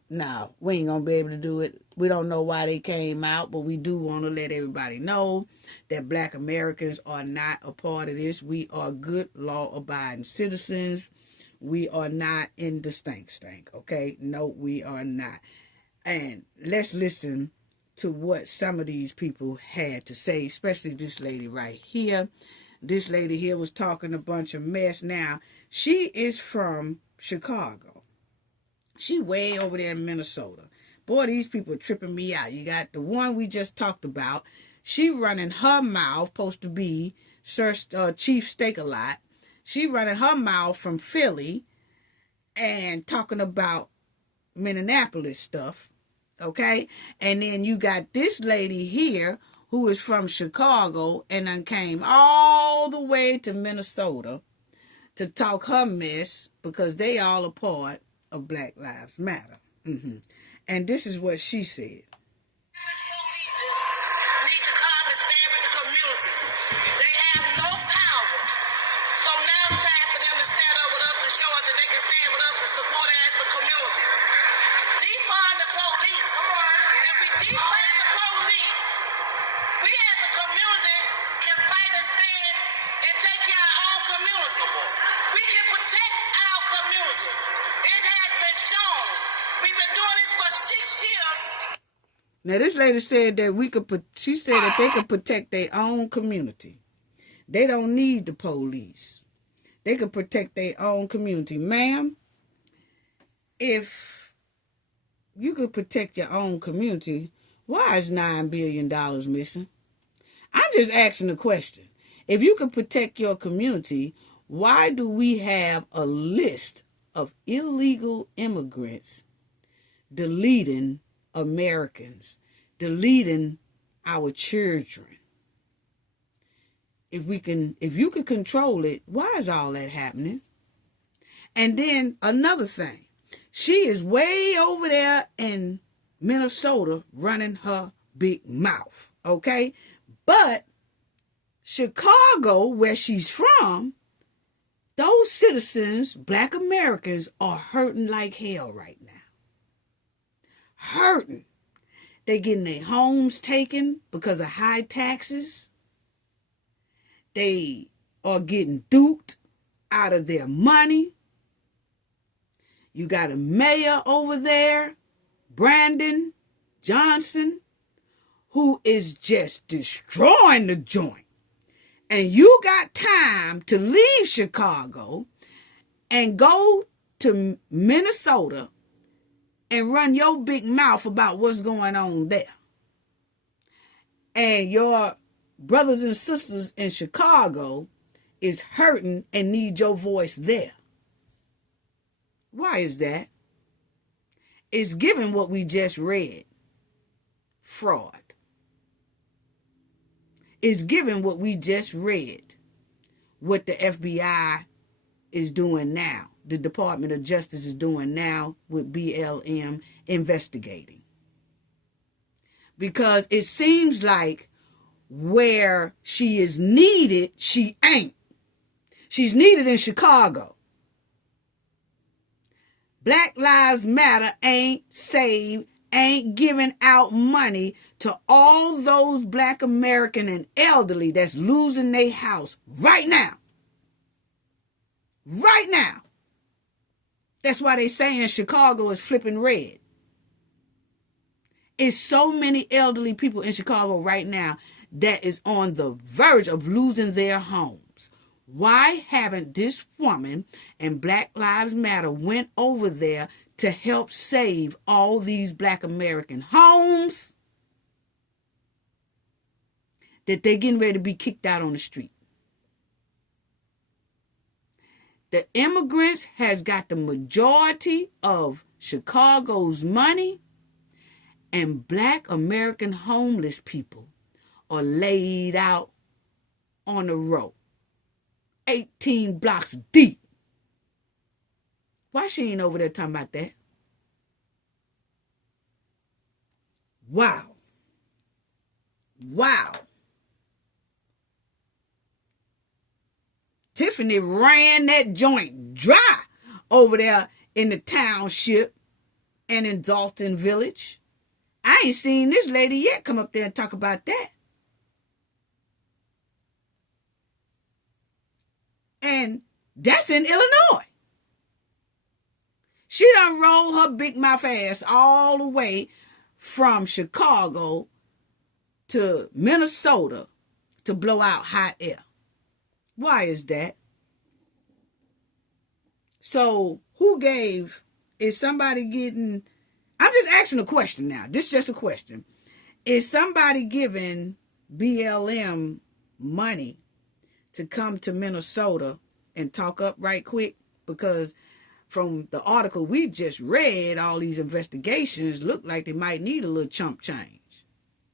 now, we ain't going to be able to do it. We don't know why they came out, but we do want to let everybody know that Black Americans are not a part of this. We are good, law-abiding citizens. We are not in the stank, okay? No, we are not. And let's listen to what some of these people had to say, especially this lady right here. This lady here was talking a bunch of mess. Now, she is from Chicago. She way over there in Minnesota. Boy, these people are tripping me out. You got the one we just talked about. She running her mouth, supposed to be Chief Steak-A-Lot. She running her mouth from Philly and talking about Minneapolis stuff. Okay? And then you got this lady here who is from Chicago and then came all the way to Minnesota to talk her mess because they all a part of Black Lives Matter. And this is what she said. Need to come and stand with the community. They have no power. So now it's time for them to stand up with us to show us that they can stand with us to support us as a community. Defund the police. If we defund the police, we as a community can fight and stand and take care of our own community. We can protect our community. It has been shown. We've been doing this for 6 years. Now, this lady said that she said that they could protect their own community. They don't need the police. They could protect their own community. Ma'am, if you could protect your own community, why is $9 billion missing? I'm just asking the question. If you could protect your community, why do we have a list of illegal immigrants deleting Americans, deleting our children? If you can control it, why is all that happening? And then another thing, she is way over there in Minnesota running her big mouth, okay? But Chicago, where she's from, those citizens, Black Americans, are hurting like hell right now. Hurting. They're getting their homes taken because of high taxes. They are getting duped out of their money. You got a mayor over there, Brandon Johnson, who is just destroying the joint. And you got time to leave Chicago and go to Minnesota and run your big mouth about what's going on there. And your brothers and sisters in Chicago is hurting and need your voice there. Why is that? It's given what we just read. Fraud. It's given what we just read. What the FBI is doing now. The Department of Justice is doing now with BLM investigating. Because it seems like where she is needed, she ain't. She's needed in Chicago. Black Lives Matter ain't saved, ain't giving out money to all those Black American and elderly that's losing their house right now. Right now. That's why they saying Chicago is flipping red. It's so many elderly people in Chicago right now that is on the verge of losing their homes. Why haven't this woman and Black Lives Matter went over there to help save all these Black American homes that they're getting ready to be kicked out on the street? The immigrants has got the majority of Chicago's money, and Black American homeless people are laid out on the road, 18 blocks deep. Why she ain't over there talking about that? Wow. Wow. Tiffany ran that joint dry over there in the township and in Dalton Village. I ain't seen this lady yet come up there and talk about that. And that's in Illinois. She done rolled her big mouth ass all the way from Chicago to Minnesota to blow out hot air. Why is that? So is somebody getting, I'm just asking a question now. This is just a question. Is somebody giving BLM money to come to Minnesota and talk up right quick? Because from the article we just read, all these investigations look like they might need a little chump change.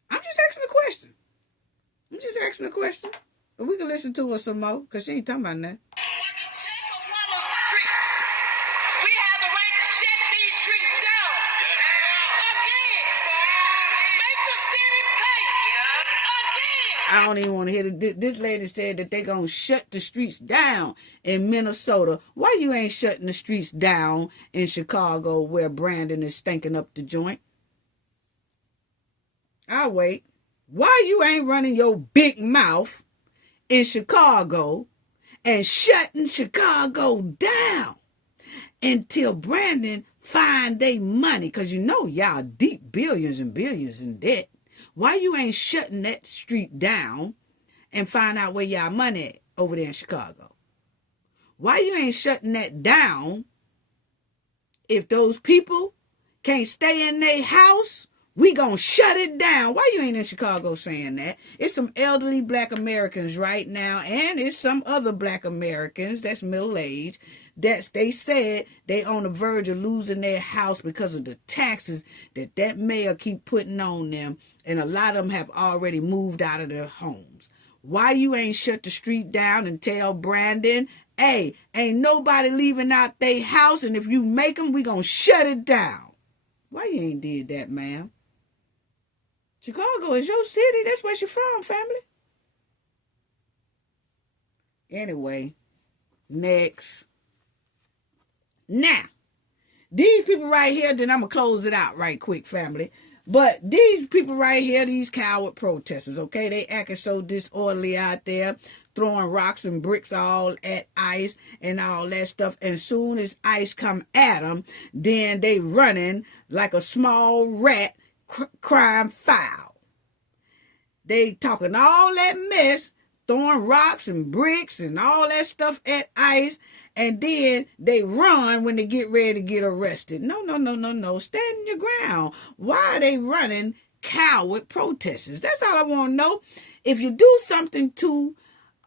I'm just asking a question. But we can listen to her some more, because she ain't talking about that. We have the right to shut these streets down. Again. Make the city pay. Again. I don't even want to hear this lady said that they going to shut the streets down in Minnesota. Why you ain't shutting the streets down in Chicago where Brandon is stinking up the joint? I'll wait. Why you ain't running your big mouth in Chicago and shutting Chicago down until Brandon find they money? Because you know y'all deep billions and billions in debt. Why you ain't shutting that street down and find out where y'all money at over there in Chicago? Why you ain't shutting that down if those people can't stay in their house? We gonna shut it down. Why you ain't in Chicago saying that? It's some elderly Black Americans right now, and it's some other Black Americans that's middle-aged they said they on the verge of losing their house because of the taxes that mayor keep putting on them, and a lot of them have already moved out of their homes. Why you ain't shut the street down and tell Brandon, hey, ain't nobody leaving out their house, and if you make them, we gonna shut it down? Why you ain't did that, ma'am? Chicago is your city. That's where she from, family. Anyway, next. Now, these people right here, then I'm going to close it out right quick, family. But these people right here, these coward protesters, okay, they acting so disorderly out there, throwing rocks and bricks all at ICE and all that stuff. And soon as ICE come at them, then they running like a small rat crime file. They talking all that mess, throwing rocks and bricks and all that stuff at ICE, and then they run when they get ready to get arrested. No. Stand your ground. Why are they running coward protesters? That's all I want to know. If you do something to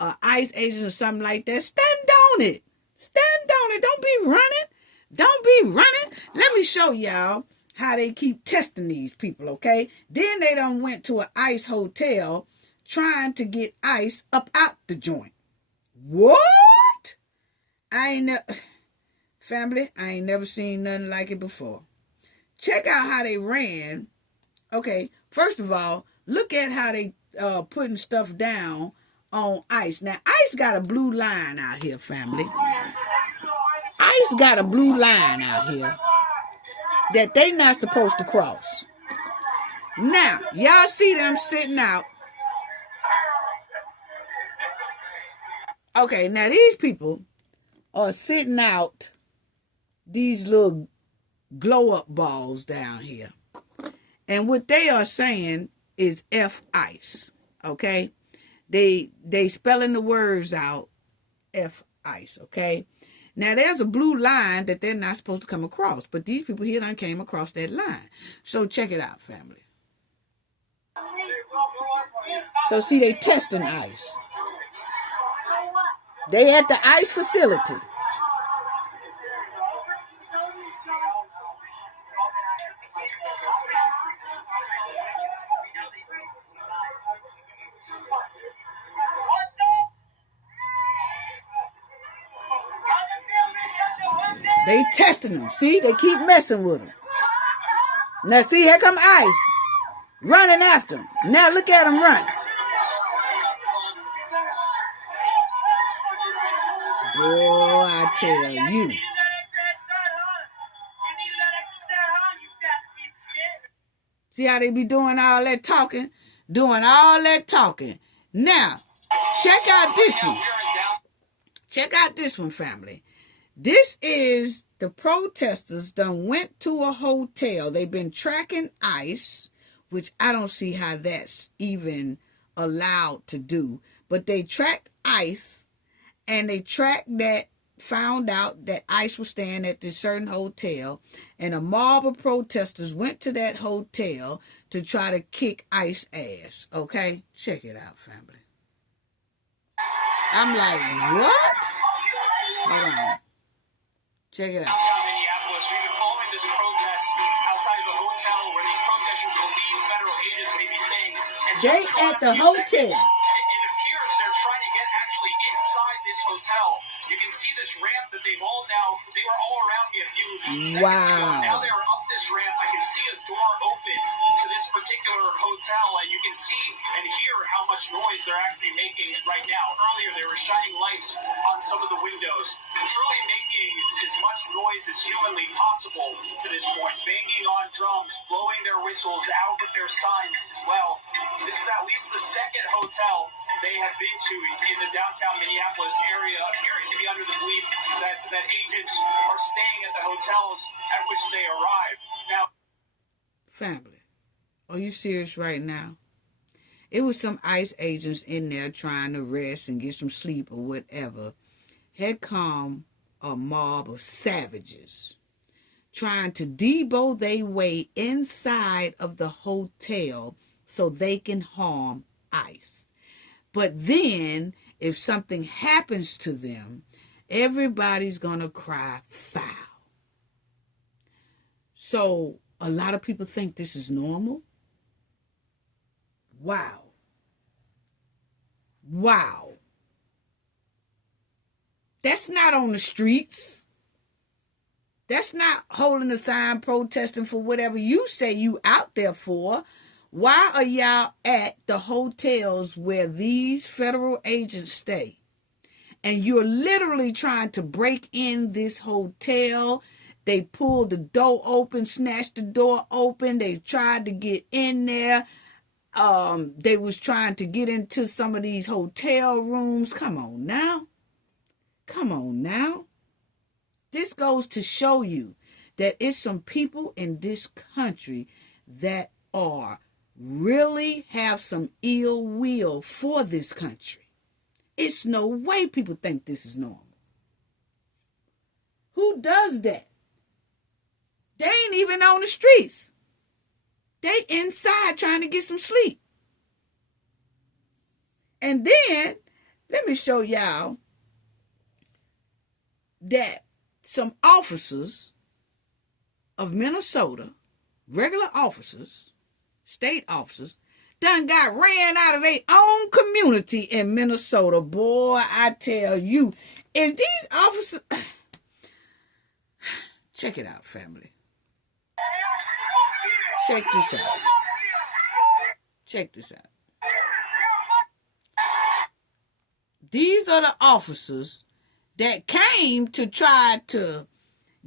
ICE agent or something like that, stand on it. Stand on it. Don't be running. Let me show y'all how they keep testing these people, okay? Then they done went to an ICE hotel trying to get ICE up out the joint. What? Family, I ain't never seen nothing like it before. Check out how they ran. Okay, first of all, look at how they putting stuff down on ICE. Now, ICE got a blue line out here, family. ICE got a blue line out here that they not supposed to cross. Now, y'all see them sitting out. Okay, now these people are sitting out these little glow-up balls down here. And what they are saying is F ICE. Okay? They spelling the words out F ICE. Okay? Now, there's a blue line that they're not supposed to come across. But these people here done came across that line. So check it out, family. So see, they testing ICE. They at the ICE facility. They testing them. See, they keep messing with them. Now see, here come ICE running after them. Now look at them run. Boy, I tell you. See how they be doing all that talking? Doing all that talking. Now, check out this one. Check out this one, family. This is the protesters done went to a hotel. They've been tracking ICE, which I don't see how that's even allowed to do. But they tracked ICE, and they found out that ICE was staying at this certain hotel, and a mob of protesters went to that hotel to try to kick ICE ass. Okay? Check it out, family. I'm like, what? Hold on. Check it out. Downtown Minneapolis, we've been following this protest outside of the hotel where these protesters believe federal agents may be staying. And they at the hotel. It appears they're trying to get actually inside this hotel. You can see this ramp that they were all around me a few seconds ago. Now they are up this ramp. I can see a door open to this particular hotel, and you can see and hear how much noise they're actually making right now. Earlier, they were shining lights on some of the windows, truly making as much noise as humanly possible to this point, banging on drums, blowing their whistles, out with their signs as well. This is at least the second hotel they have been to in the downtown Minneapolis area, appearing to be under the belief that agents are staying at the hotels at which they arrive. Now, family, are you serious right now? It was some ICE agents in there trying to rest and get some sleep or whatever. Had come a mob of savages trying to debo their way inside of the hotel so they can harm ICE. But then, if something happens to them, everybody's going to cry foul. So, a lot of people think this is normal. Wow. Wow. That's not on the streets. That's not holding a sign protesting for whatever you say you out there for. Why are y'all at the hotels where these federal agents stay? And you're literally trying to break in this hotel. They pulled the door open, snatched the door open. They tried to get in there. They was trying to get into some of these hotel rooms. Come on now. Come on now. This goes to show you that it's some people in this country that are really have some ill will for this country. It's no way people think this is normal. Who does that? They ain't even on the streets. They inside trying to get some sleep. And then, let me show y'all that some officers of Minnesota, regular officers, state officers, done got ran out of their own community in Minnesota. Boy, I tell you, if these officers... Check it out, family. Check this out. Check this out. These are the officers that came to try to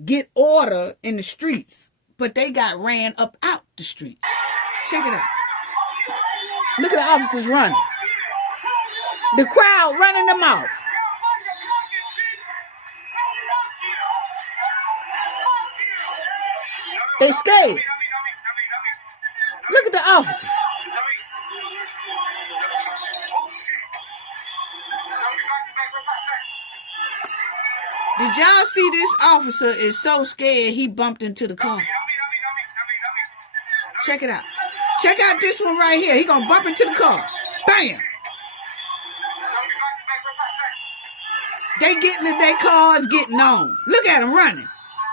get order in the streets, but they got ran up out the streets. Check it out. Look at the officers running. The crowd running them off. They scared. Look at the officers. Did y'all see this officer is so scared he bumped into the car? Check it out. Check out this one right here. He gonna bump into the car. Bam! They getting in their cars, getting on. Look at them running.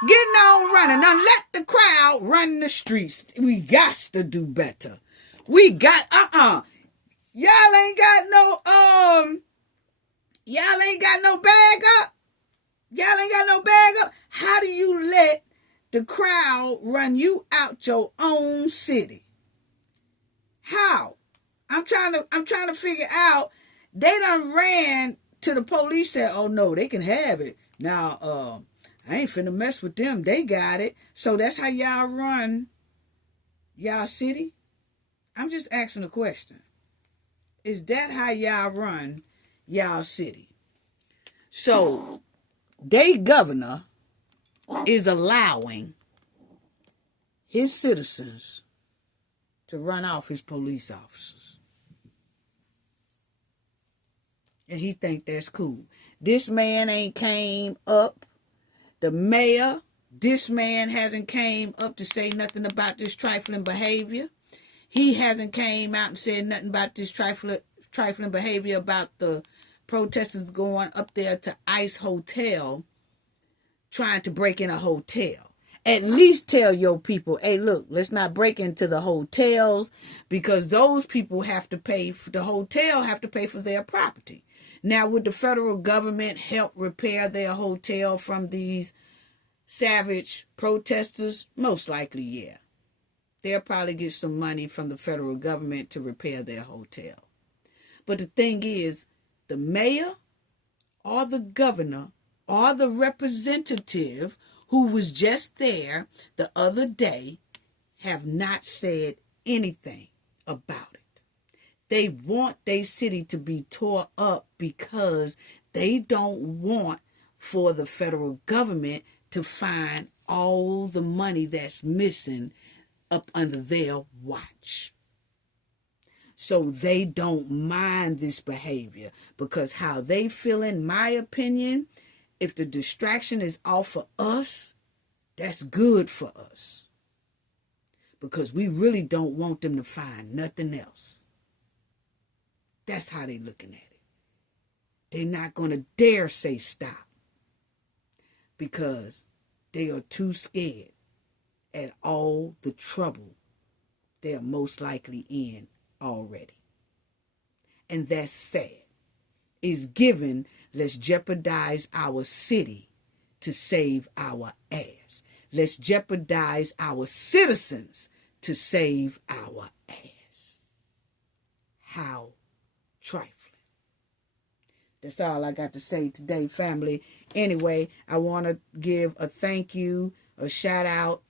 Getting on, running. Now let the crowd run the streets. We got to do better. We got, Y'all ain't got no, y'all ain't got no bag up. Y'all ain't got no bag up. How do you let the crowd run you out your own city? How? I'm trying to figure out. They done ran to the police, said, oh no, they can have it. Now, I ain't finna mess with them. They got it. So that's how y'all run y'all city? I'm just asking a question. Is that how y'all run y'all city? So, they governor is allowing his citizens to run off his police officers. And he think that's cool. This man ain't came up. The mayor, this man hasn't came up to say nothing about this trifling behavior. He hasn't came out and said nothing about this trifling behavior about the protesters going up there to ICE Hotel, trying to break in a hotel. At least tell your people, hey, look, let's not break into the hotels because those people have to pay, the hotel have to pay for their property. Now, would the federal government help repair their hotel from these savage protesters? Most likely, yeah. They'll probably get some money from the federal government to repair their hotel. But the thing is, the mayor or the governor or the representative who was just there the other day have not said anything about it. They want their city to be tore up because they don't want for the federal government to find all the money that's missing up under their watch. So they don't mind this behavior because how they feel, in my opinion, if the distraction is off for us, that's good for us. Because we really don't want them to find nothing else. That's how they're looking at it. They're not going to dare say stop because they are too scared at all the trouble they are most likely in already. And that's sad. It's given, let's jeopardize our city to save our ass. Let's jeopardize our citizens to save our ass. How trifling. That's all I got to say today, family. Anyway, I want to give a thank you, a shout out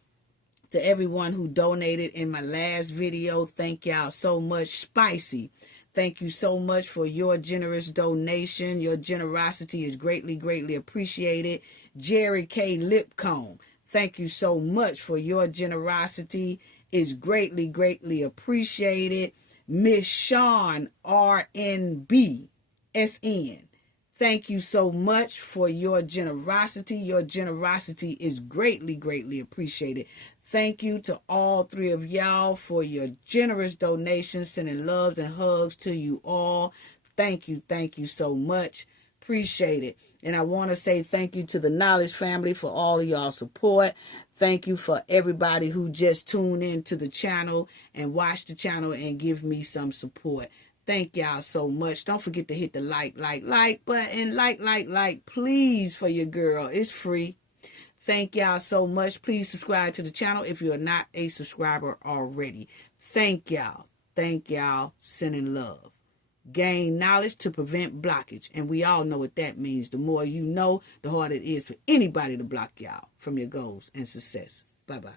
to everyone who donated in my last video. Thank y'all so much. Spicy, thank you so much for your generous donation. Your generosity is greatly, greatly appreciated. Jerry K. Lipcomb, thank you so much for your generosity. It's greatly, greatly appreciated. Miss Sean RNB SN, thank you so much for your generosity. Your generosity is greatly, greatly appreciated. Thank you to all three of y'all for your generous donations, sending loves and hugs to you all. Thank you so much. Appreciate it. And I want to say thank you to the Knowledge family for all of y'all support. Thank you for everybody who just tuned into the channel and watched the channel and give me some support. Thank y'all so much. Don't forget to hit the like button. Like, please, for your girl. It's free. Thank y'all so much. Please subscribe to the channel if you're not a subscriber already. Thank y'all. Thank y'all. Sending love. gain knowledge to prevent blockage. And we all know what that means. The more you know, the harder it is for anybody to block y'all from your goals and success. Bye-bye.